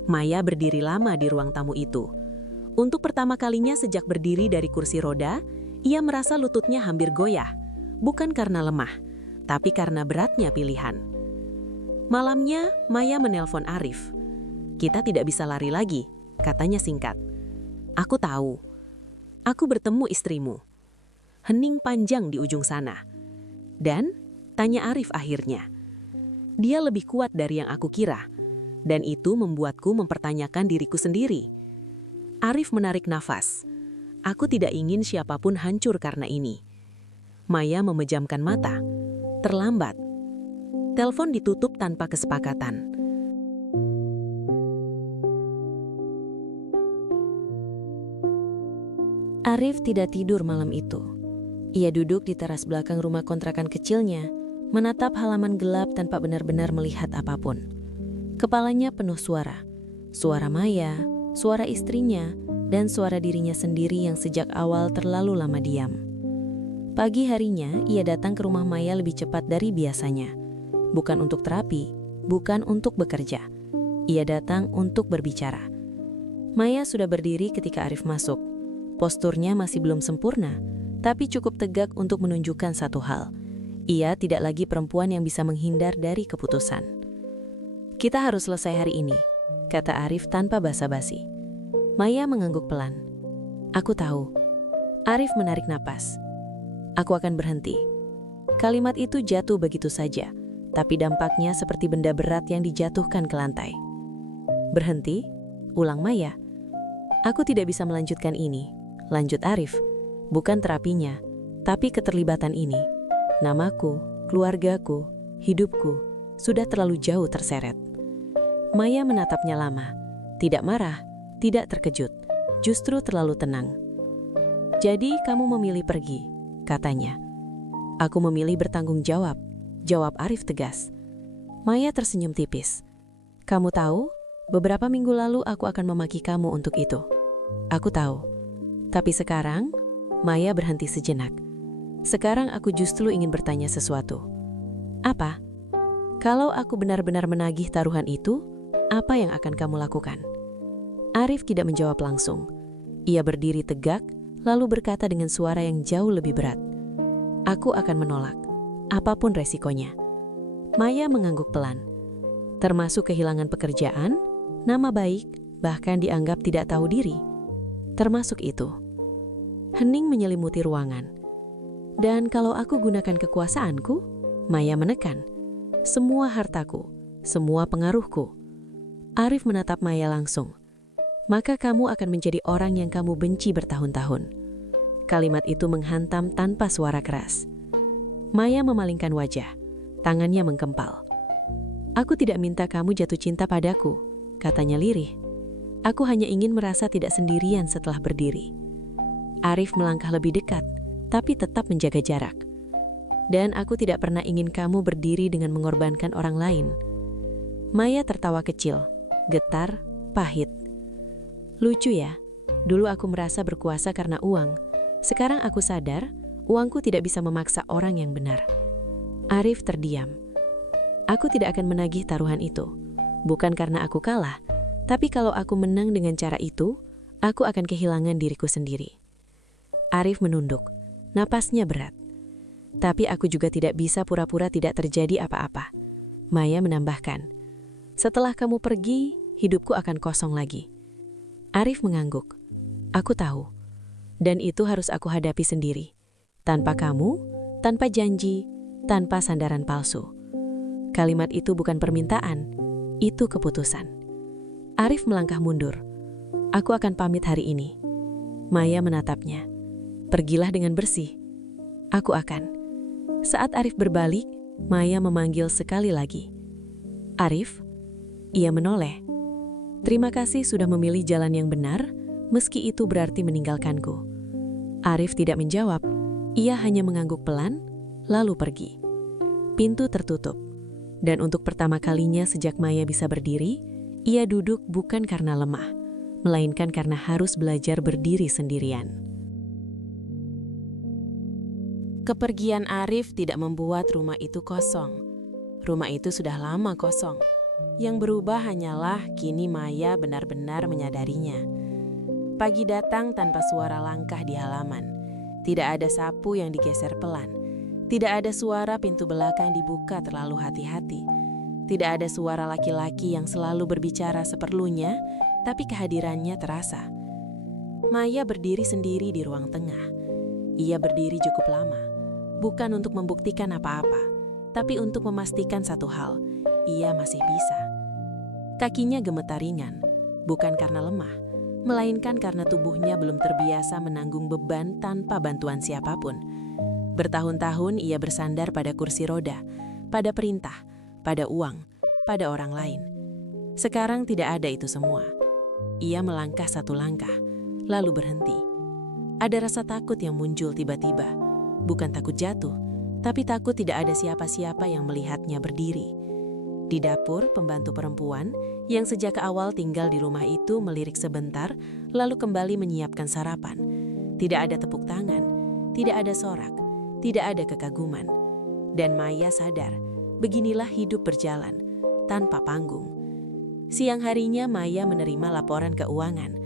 Maya berdiri lama di ruang tamu itu. Untuk pertama kalinya sejak berdiri dari kursi roda, ia merasa lututnya hampir goyah. Bukan karena lemah, tapi karena beratnya pilihan. Malamnya, Maya menelpon Arif. "Kita tidak bisa lari lagi," katanya singkat. "Aku tahu. Aku bertemu istrimu." Hening panjang di ujung sana. "Dan?" tanya Arif akhirnya. "Dia lebih kuat dari yang aku kira. Dan itu membuatku mempertanyakan diriku sendiri." Arif menarik nafas. "Aku tidak ingin siapapun hancur karena ini." Maya memejamkan mata. Terlambat. Telepon ditutup tanpa kesepakatan. Arif tidak tidur malam itu. Ia duduk di teras belakang rumah kontrakan kecilnya, menatap halaman gelap tanpa benar-benar melihat apapun. Kepalanya penuh suara. Suara Maya, suara istrinya, dan suara dirinya sendiri yang sejak awal terlalu lama diam. Pagi harinya, ia datang ke rumah Maya lebih cepat dari biasanya. Bukan untuk terapi, bukan untuk bekerja. Ia datang untuk berbicara. Maya sudah berdiri ketika Arif masuk. Posturnya masih belum sempurna, tapi cukup tegak untuk menunjukkan satu hal. Ia tidak lagi perempuan yang bisa menghindar dari keputusan. "Kita harus selesai hari ini," kata Arif tanpa basa-basi. Maya mengangguk pelan. "Aku tahu." Arif menarik napas. "Aku akan berhenti." Kalimat itu jatuh begitu saja, tapi dampaknya seperti benda berat yang dijatuhkan ke lantai. "Berhenti?" ulang Maya. "Aku tidak bisa melanjutkan ini," lanjut Arif. "Bukan terapinya, tapi keterlibatan ini. Namaku, keluargaku, hidupku, sudah terlalu jauh terseret." Maya menatapnya lama. Tidak marah, tidak terkejut, justru terlalu tenang. "Jadi kamu memilih pergi," katanya. "Aku memilih bertanggung jawab," jawab Arif tegas. Maya tersenyum tipis. "Kamu tahu, beberapa minggu lalu aku akan memaki kamu untuk itu." "Aku tahu." Tapi sekarang, Maya berhenti sejenak. "Sekarang aku justru ingin bertanya sesuatu." "Apa?" "Kalau aku benar-benar menagih taruhan itu, apa yang akan kamu lakukan?" Arif tidak menjawab langsung. Ia berdiri tegak, lalu berkata dengan suara yang jauh lebih berat, "Aku akan menolak, apapun resikonya." Maya mengangguk pelan. Termasuk kehilangan pekerjaan, nama baik, bahkan dianggap tidak tahu diri. Termasuk itu. Hening menyelimuti ruangan. "Dan kalau aku gunakan kekuasaanku," Maya menekan, "semua hartaku, semua pengaruhku." Arif menatap Maya langsung. "Maka kamu akan menjadi orang yang kamu benci bertahun-tahun." Kalimat itu menghantam tanpa suara keras. Maya memalingkan wajah, tangannya mengkempal. "Aku tidak minta kamu jatuh cinta padaku," katanya lirih. "Aku hanya ingin merasa tidak sendirian setelah berdiri." Arif melangkah lebih dekat, tapi tetap menjaga jarak. "Dan aku tidak pernah ingin kamu berdiri dengan mengorbankan orang lain." Maya tertawa kecil, getar, pahit. "Lucu ya, dulu aku merasa berkuasa karena uang. Sekarang aku sadar, uangku tidak bisa memaksa orang yang benar." Arif terdiam. "Aku tidak akan menagih taruhan itu. Bukan karena aku kalah, tapi kalau aku menang dengan cara itu, aku akan kehilangan diriku sendiri." Arif menunduk, napasnya berat. "Tapi aku juga tidak bisa pura-pura tidak terjadi apa-apa." Maya menambahkan, "Setelah kamu pergi, hidupku akan kosong lagi." Arif mengangguk. "Aku tahu. Dan itu harus aku hadapi sendiri. Tanpa kamu, tanpa janji, tanpa sandaran palsu." Kalimat itu bukan permintaan, itu keputusan. Arif melangkah mundur. "Aku akan pamit hari ini." Maya menatapnya. "Pergilah dengan bersih." "Aku akan." Saat Arif berbalik, Maya memanggil sekali lagi. "Arif?" Ia menoleh. "Terima kasih sudah memilih jalan yang benar, meski itu berarti meninggalkanku." Arif tidak menjawab. Ia hanya mengangguk pelan, lalu pergi. Pintu tertutup. Dan untuk pertama kalinya sejak Maya bisa berdiri, ia duduk bukan karena lemah, melainkan karena harus belajar berdiri sendirian. Kepergian Arif tidak membuat rumah itu kosong. Rumah itu sudah lama kosong. Yang berubah hanyalah kini Maya benar-benar menyadarinya. Pagi datang tanpa suara langkah di halaman. Tidak ada sapu yang digeser pelan. Tidak ada suara pintu belakang dibuka terlalu hati-hati. Tidak ada suara laki-laki yang selalu berbicara seperlunya, tapi kehadirannya terasa. Maya berdiri sendiri di ruang tengah. Ia berdiri cukup lama. Bukan untuk membuktikan apa-apa, tapi untuk memastikan satu hal, ia masih bisa. Kakinya gemetar ringan, bukan karena lemah, melainkan karena tubuhnya belum terbiasa menanggung beban tanpa bantuan siapapun. Bertahun-tahun ia bersandar pada kursi roda, pada perintah, pada uang, pada orang lain. Sekarang tidak ada itu semua. Ia melangkah satu langkah, lalu berhenti. Ada rasa takut yang muncul tiba-tiba. Bukan takut jatuh, tapi takut tidak ada siapa-siapa yang melihatnya berdiri. Di dapur, pembantu perempuan yang sejak awal tinggal di rumah itu melirik sebentar, lalu kembali menyiapkan sarapan. Tidak ada tepuk tangan, tidak ada sorak, tidak ada kekaguman. Dan Maya sadar, beginilah hidup berjalan, tanpa panggung. Siang harinya Maya menerima laporan keuangan.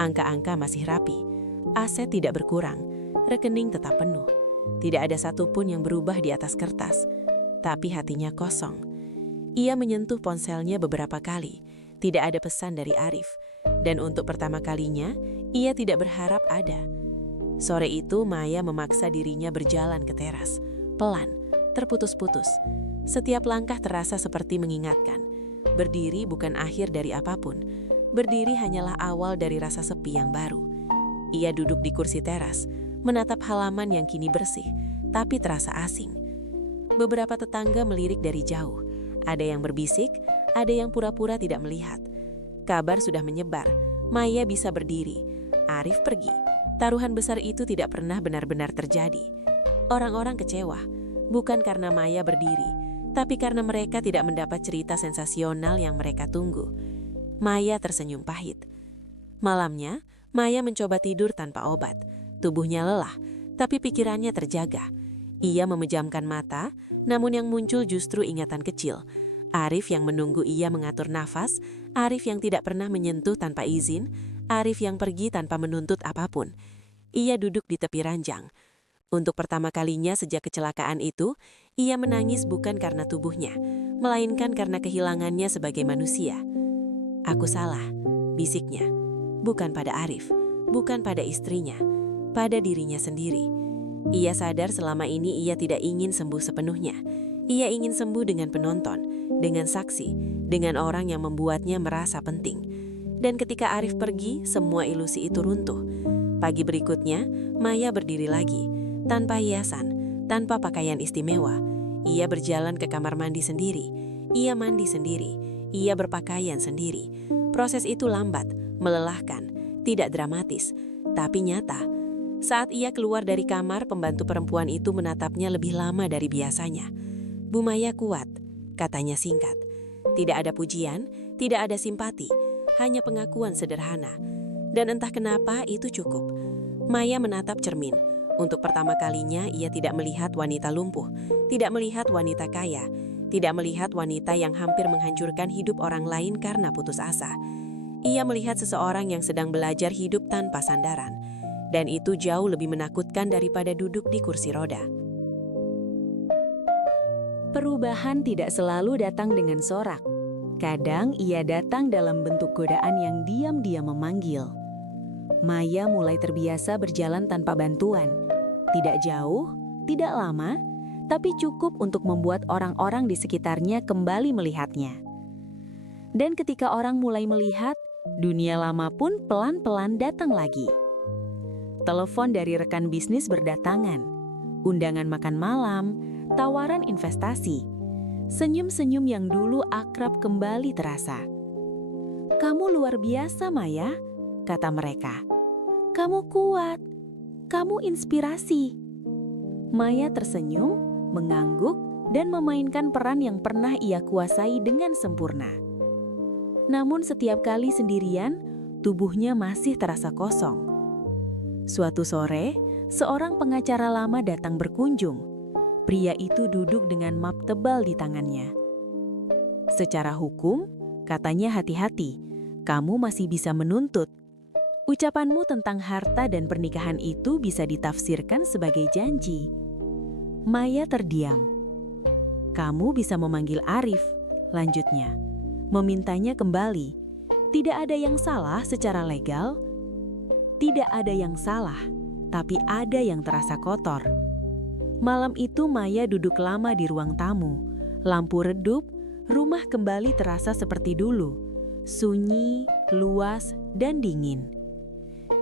Angka-angka masih rapi, aset tidak berkurang, rekening tetap penuh. Tidak ada satupun yang berubah di atas kertas, tapi hatinya kosong. Ia menyentuh ponselnya beberapa kali, tidak ada pesan dari Arif. Dan untuk pertama kalinya, ia tidak berharap ada. Sore itu Maya memaksa dirinya berjalan ke teras, pelan, terputus-putus. Setiap langkah terasa seperti mengingatkan, berdiri bukan akhir dari apapun, berdiri hanyalah awal dari rasa sepi yang baru. Ia duduk di kursi teras, menatap halaman yang kini bersih, tapi terasa asing. Beberapa tetangga melirik dari jauh, ada yang berbisik, ada yang pura-pura tidak melihat. Kabar sudah menyebar, Maya bisa berdiri, Arif pergi. Taruhan besar itu tidak pernah benar-benar terjadi. Orang-orang kecewa, bukan karena Maya berdiri, tapi karena mereka tidak mendapat cerita sensasional yang mereka tunggu. Maya tersenyum pahit. Malamnya, Maya mencoba tidur tanpa obat. Tubuhnya lelah, tapi pikirannya terjaga. Ia memejamkan mata, namun yang muncul justru ingatan kecil. Arif yang menunggu ia mengatur nafas, Arif yang tidak pernah menyentuh tanpa izin, Arif yang pergi tanpa menuntut apapun. Ia duduk di tepi ranjang. Untuk pertama kalinya sejak kecelakaan itu, ia menangis bukan karena tubuhnya, melainkan karena kehilangannya sebagai manusia. "Aku salah," bisiknya. Bukan pada Arif, bukan pada istrinya, pada dirinya sendiri. Ia sadar selama ini ia tidak ingin sembuh sepenuhnya. Ia ingin sembuh dengan penonton, dengan saksi, dengan orang yang membuatnya merasa penting. Dan ketika Arif pergi, semua ilusi itu runtuh. Pagi berikutnya, Maya berdiri lagi, tanpa hiasan, tanpa pakaian istimewa. Ia berjalan ke kamar mandi sendiri. Ia mandi sendiri. Ia berpakaian sendiri. Proses itu lambat, melelahkan, tidak dramatis, tapi nyata. Saat ia keluar dari kamar, pembantu perempuan itu menatapnya lebih lama dari biasanya. "Bu Maya kuat," katanya singkat. Tidak ada pujian, tidak ada simpati, hanya pengakuan sederhana. Dan entah kenapa itu cukup. Maya menatap cermin. Untuk pertama kalinya ia tidak melihat wanita lumpuh, tidak melihat wanita kaya, tidak melihat wanita yang hampir menghancurkan hidup orang lain karena putus asa. Ia melihat seseorang yang sedang belajar hidup tanpa sandaran. Dan itu jauh lebih menakutkan daripada duduk di kursi roda. Perubahan tidak selalu datang dengan sorak. Kadang ia datang dalam bentuk godaan yang diam-diam memanggil. Maya mulai terbiasa berjalan tanpa bantuan. Tidak jauh, tidak lama, tapi cukup untuk membuat orang-orang di sekitarnya kembali melihatnya. Dan ketika orang mulai melihat, dunia lama pun pelan-pelan datang lagi. Telepon dari rekan bisnis berdatangan, undangan makan malam, tawaran investasi, senyum-senyum yang dulu akrab kembali terasa. "Kamu luar biasa, Maya," kata mereka. "Kamu kuat, kamu inspirasi." Maya tersenyum, mengangguk, dan memainkan peran yang pernah ia kuasai dengan sempurna. Namun setiap kali sendirian, tubuhnya masih terasa kosong. Suatu sore, seorang pengacara lama datang berkunjung. Pria itu duduk dengan map tebal di tangannya. "Secara hukum, katanya hati-hati, kamu masih bisa menuntut. Ucapanmu tentang harta dan pernikahan itu bisa ditafsirkan sebagai janji." Maya terdiam. "Kamu bisa memanggil Arif," lanjutnya. "Memintanya kembali. Tidak ada yang salah secara legal." Tidak ada yang salah, tapi ada yang terasa kotor. Malam itu Maya duduk lama di ruang tamu. Lampu redup, rumah kembali terasa seperti dulu. Sunyi, luas, dan dingin.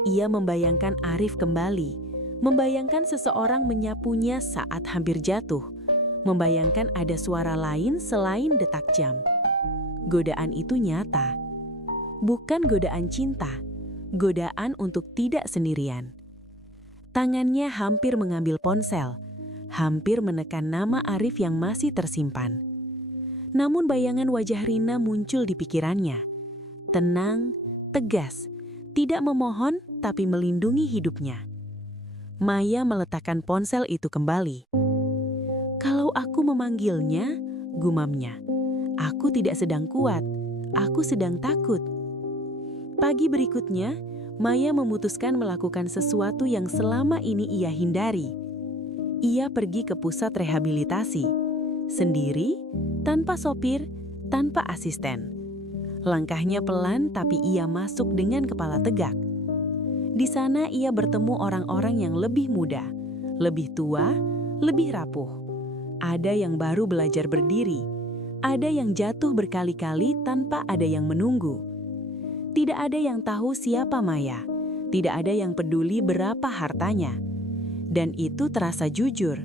Ia membayangkan Arif kembali. Membayangkan seseorang menyapunya saat hampir jatuh. Membayangkan ada suara lain selain detak jam. Godaan itu nyata. Bukan godaan cinta. Godaan untuk tidak sendirian. Tangannya hampir mengambil ponsel, hampir menekan nama Arif yang masih tersimpan. Namun bayangan wajah Rina muncul di pikirannya. Tenang, tegas, tidak memohon tapi melindungi hidupnya. Maya meletakkan ponsel itu kembali. "Kalau aku memanggilnya," gumamnya, "aku tidak sedang kuat, aku sedang takut." Pagi berikutnya, Maya memutuskan melakukan sesuatu yang selama ini ia hindari. Ia pergi ke pusat rehabilitasi, sendiri, tanpa sopir, tanpa asisten. Langkahnya pelan tapi ia masuk dengan kepala tegak. Di sana ia bertemu orang-orang yang lebih muda, lebih tua, lebih rapuh. Ada yang baru belajar berdiri, ada yang jatuh berkali-kali tanpa ada yang menunggu. Tidak ada yang tahu siapa Maya, tidak ada yang peduli berapa hartanya. Dan itu terasa jujur.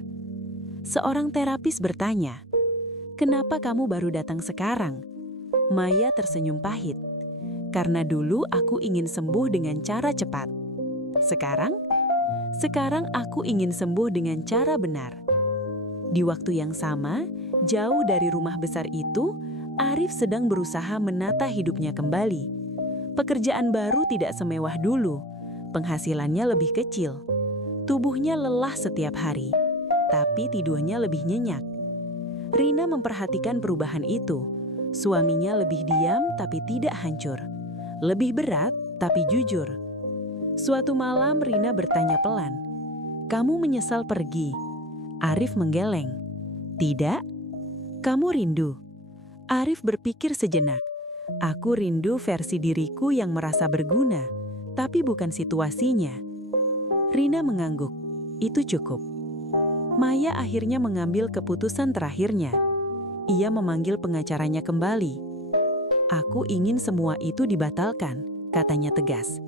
Seorang terapis bertanya, "Kenapa kamu baru datang sekarang?" Maya tersenyum pahit. "Karena dulu aku ingin sembuh dengan cara cepat. Sekarang aku ingin sembuh dengan cara benar." Di waktu yang sama, jauh dari rumah besar itu, Arif sedang berusaha menata hidupnya kembali. Pekerjaan baru tidak semewah dulu, penghasilannya lebih kecil. Tubuhnya lelah setiap hari, tapi tidurnya lebih nyenyak. Rina memperhatikan perubahan itu. Suaminya lebih diam tapi tidak hancur. Lebih berat tapi jujur. Suatu malam Rina bertanya pelan, "Kamu menyesal pergi?" Arif menggeleng. "Tidak." "Kamu rindu?" Arif berpikir sejenak. "Aku rindu versi diriku yang merasa berguna, tapi bukan situasinya." Rina mengangguk. Itu cukup. Maya akhirnya mengambil keputusan terakhirnya. Ia memanggil pengacaranya kembali. "Aku ingin semua itu dibatalkan," katanya tegas.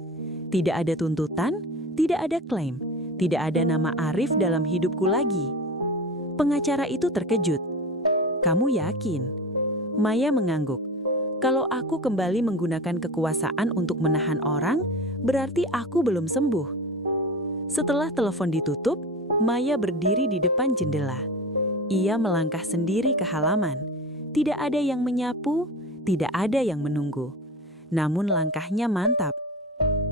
"Tidak ada tuntutan, tidak ada klaim, tidak ada nama Arif dalam hidupku lagi." Pengacara itu terkejut. "Kamu yakin?" Maya mengangguk. "Kalau aku kembali menggunakan kekuasaan untuk menahan orang, berarti aku belum sembuh." Setelah telepon ditutup, Maya berdiri di depan jendela. Ia melangkah sendiri ke halaman. Tidak ada yang menyapu, tidak ada yang menunggu. Namun langkahnya mantap.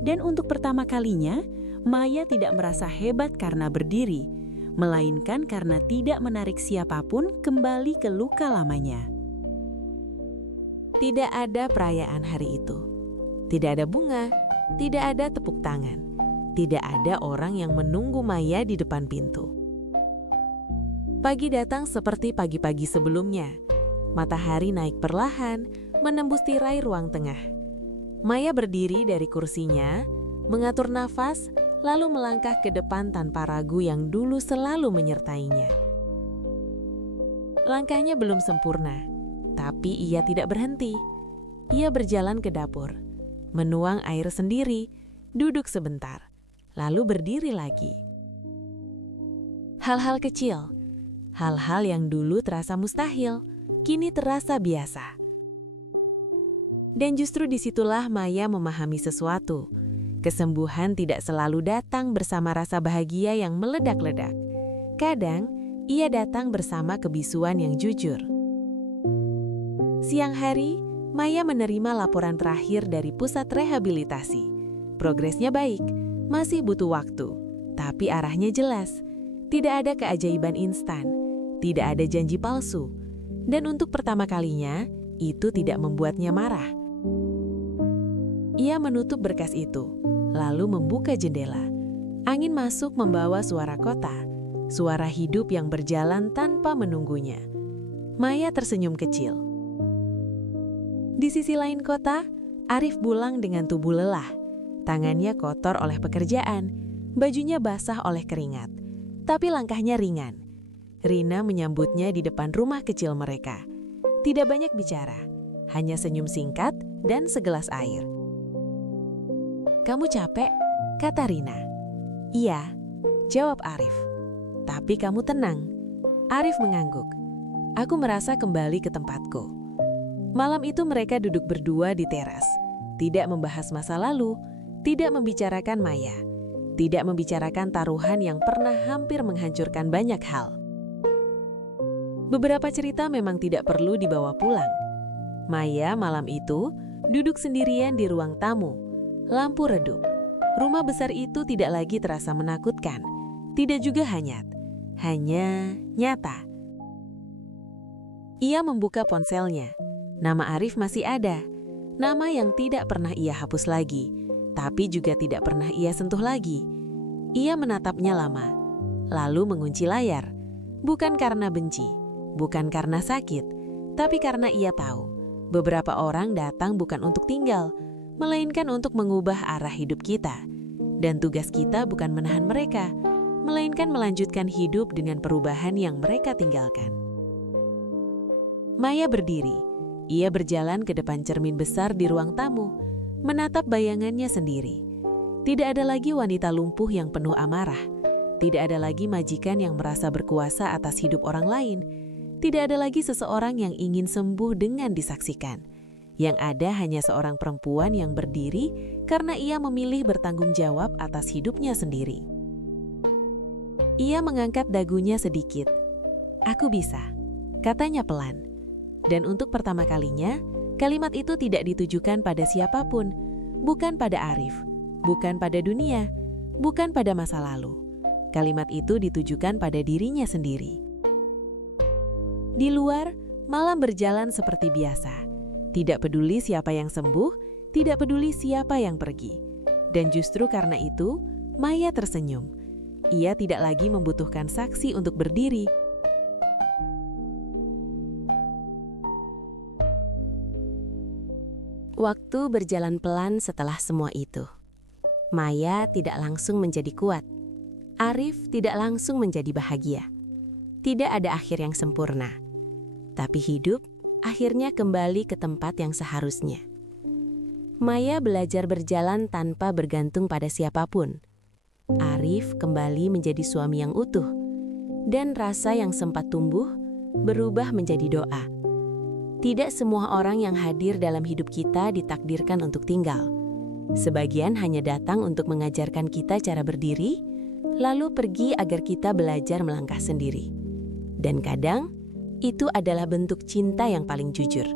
Dan untuk pertama kalinya, Maya tidak merasa hebat karena berdiri, melainkan karena tidak menarik siapapun kembali ke luka lamanya. Tidak ada perayaan hari itu. Tidak ada bunga, tidak ada tepuk tangan. Tidak ada orang yang menunggu Maya di depan pintu. Pagi datang seperti pagi-pagi sebelumnya. Matahari naik perlahan, menembus tirai ruang tengah. Maya berdiri dari kursinya, mengatur nafas, lalu melangkah ke depan tanpa ragu yang dulu selalu menyertainya. Langkahnya belum sempurna, tapi ia tidak berhenti. Ia berjalan ke dapur, menuang air sendiri, duduk sebentar, lalu berdiri lagi. Hal-hal kecil, hal-hal yang dulu terasa mustahil, kini terasa biasa. Dan justru disitulah Maya memahami sesuatu. Kesembuhan tidak selalu datang bersama rasa bahagia yang meledak-ledak. Kadang, ia datang bersama kebisuan yang jujur. Siang hari, Maya menerima laporan terakhir dari pusat rehabilitasi. Progresnya baik, masih butuh waktu, tapi arahnya jelas. Tidak ada keajaiban instan, tidak ada janji palsu. Dan untuk pertama kalinya, itu tidak membuatnya marah. Ia menutup berkas itu, lalu membuka jendela. Angin masuk membawa suara kota, suara hidup yang berjalan tanpa menunggunya. Maya tersenyum kecil. Di sisi lain kota, Arif pulang dengan tubuh lelah. Tangannya kotor oleh pekerjaan, bajunya basah oleh keringat. Tapi langkahnya ringan. Rina menyambutnya di depan rumah kecil mereka. Tidak banyak bicara, hanya senyum singkat dan segelas air. "Kamu capek?" kata Rina. "Iya," jawab Arif. "Tapi kamu tenang." Arif mengangguk. "Aku merasa kembali ke tempatku." Malam itu mereka duduk berdua di teras. Tidak membahas masa lalu, tidak membicarakan Maya, tidak membicarakan taruhan yang pernah hampir menghancurkan banyak hal. Beberapa cerita memang tidak perlu dibawa pulang. Maya malam itu duduk sendirian di ruang tamu. Lampu redup. Rumah besar itu tidak lagi terasa menakutkan, tidak juga hanyut, hanya nyata. Ia membuka ponselnya. Nama Arif masih ada, nama yang tidak pernah ia hapus lagi. Tapi juga tidak pernah ia sentuh lagi. Ia menatapnya lama, lalu mengunci layar. Bukan karena benci, bukan karena sakit, tapi karena ia tahu beberapa orang datang bukan untuk tinggal, melainkan untuk mengubah arah hidup kita. Dan tugas kita bukan menahan mereka, melainkan melanjutkan hidup dengan perubahan yang mereka tinggalkan. Maya berdiri. Ia berjalan ke depan cermin besar di ruang tamu, menatap bayangannya sendiri. Tidak ada lagi wanita lumpuh yang penuh amarah. Tidak ada lagi majikan yang merasa berkuasa atas hidup orang lain. Tidak ada lagi seseorang yang ingin sembuh dengan disaksikan. Yang ada hanya seorang perempuan yang berdiri karena ia memilih bertanggung jawab atas hidupnya sendiri. Ia mengangkat dagunya sedikit. "Aku bisa," katanya pelan. Dan untuk pertama kalinya, kalimat itu tidak ditujukan pada siapapun, bukan pada Arif, bukan pada dunia, bukan pada masa lalu. Kalimat itu ditujukan pada dirinya sendiri. Di luar, malam berjalan seperti biasa. Tidak peduli siapa yang sembuh, tidak peduli siapa yang pergi. Dan justru karena itu, Maya tersenyum. Ia tidak lagi membutuhkan saksi untuk berdiri. Waktu berjalan pelan setelah semua itu. Maya tidak langsung menjadi kuat. Arif tidak langsung menjadi bahagia. Tidak ada akhir yang sempurna. Tapi hidup akhirnya kembali ke tempat yang seharusnya. Maya belajar berjalan tanpa bergantung pada siapapun. Arif kembali menjadi suami yang utuh. Dan rasa yang sempat tumbuh berubah menjadi doa. Tidak semua orang yang hadir dalam hidup kita ditakdirkan untuk tinggal. Sebagian hanya datang untuk mengajarkan kita cara berdiri, lalu pergi agar kita belajar melangkah sendiri. Dan kadang, itu adalah bentuk cinta yang paling jujur.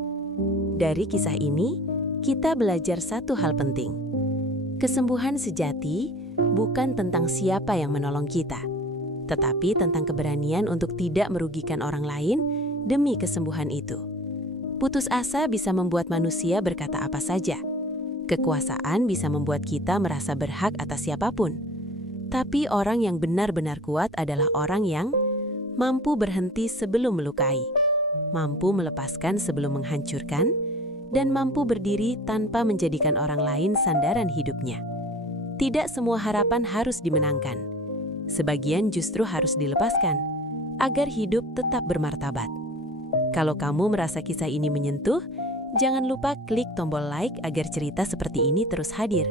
Dari kisah ini, kita belajar satu hal penting. Kesembuhan sejati bukan tentang siapa yang menolong kita, tetapi tentang keberanian untuk tidak merugikan orang lain demi kesembuhan itu. Putus asa bisa membuat manusia berkata apa saja. Kekuasaan bisa membuat kita merasa berhak atas siapapun. Tapi orang yang benar-benar kuat adalah orang yang mampu berhenti sebelum melukai, mampu melepaskan sebelum menghancurkan, dan mampu berdiri tanpa menjadikan orang lain sandaran hidupnya. Tidak semua harapan harus dimenangkan. Sebagian justru harus dilepaskan, agar hidup tetap bermartabat. Kalau kamu merasa kisah ini menyentuh, jangan lupa klik tombol like agar cerita seperti ini terus hadir.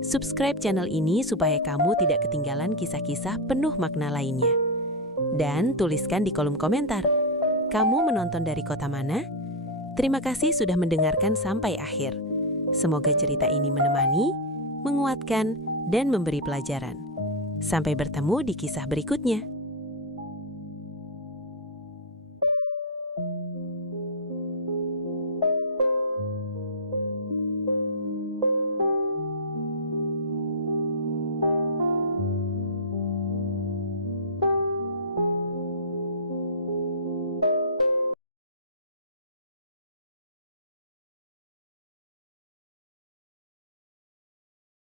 Subscribe channel ini supaya kamu tidak ketinggalan kisah-kisah penuh makna lainnya. Dan tuliskan di kolom komentar, kamu menonton dari kota mana? Terima kasih sudah mendengarkan sampai akhir. Semoga cerita ini menemani, menguatkan, dan memberi pelajaran. Sampai bertemu di kisah berikutnya.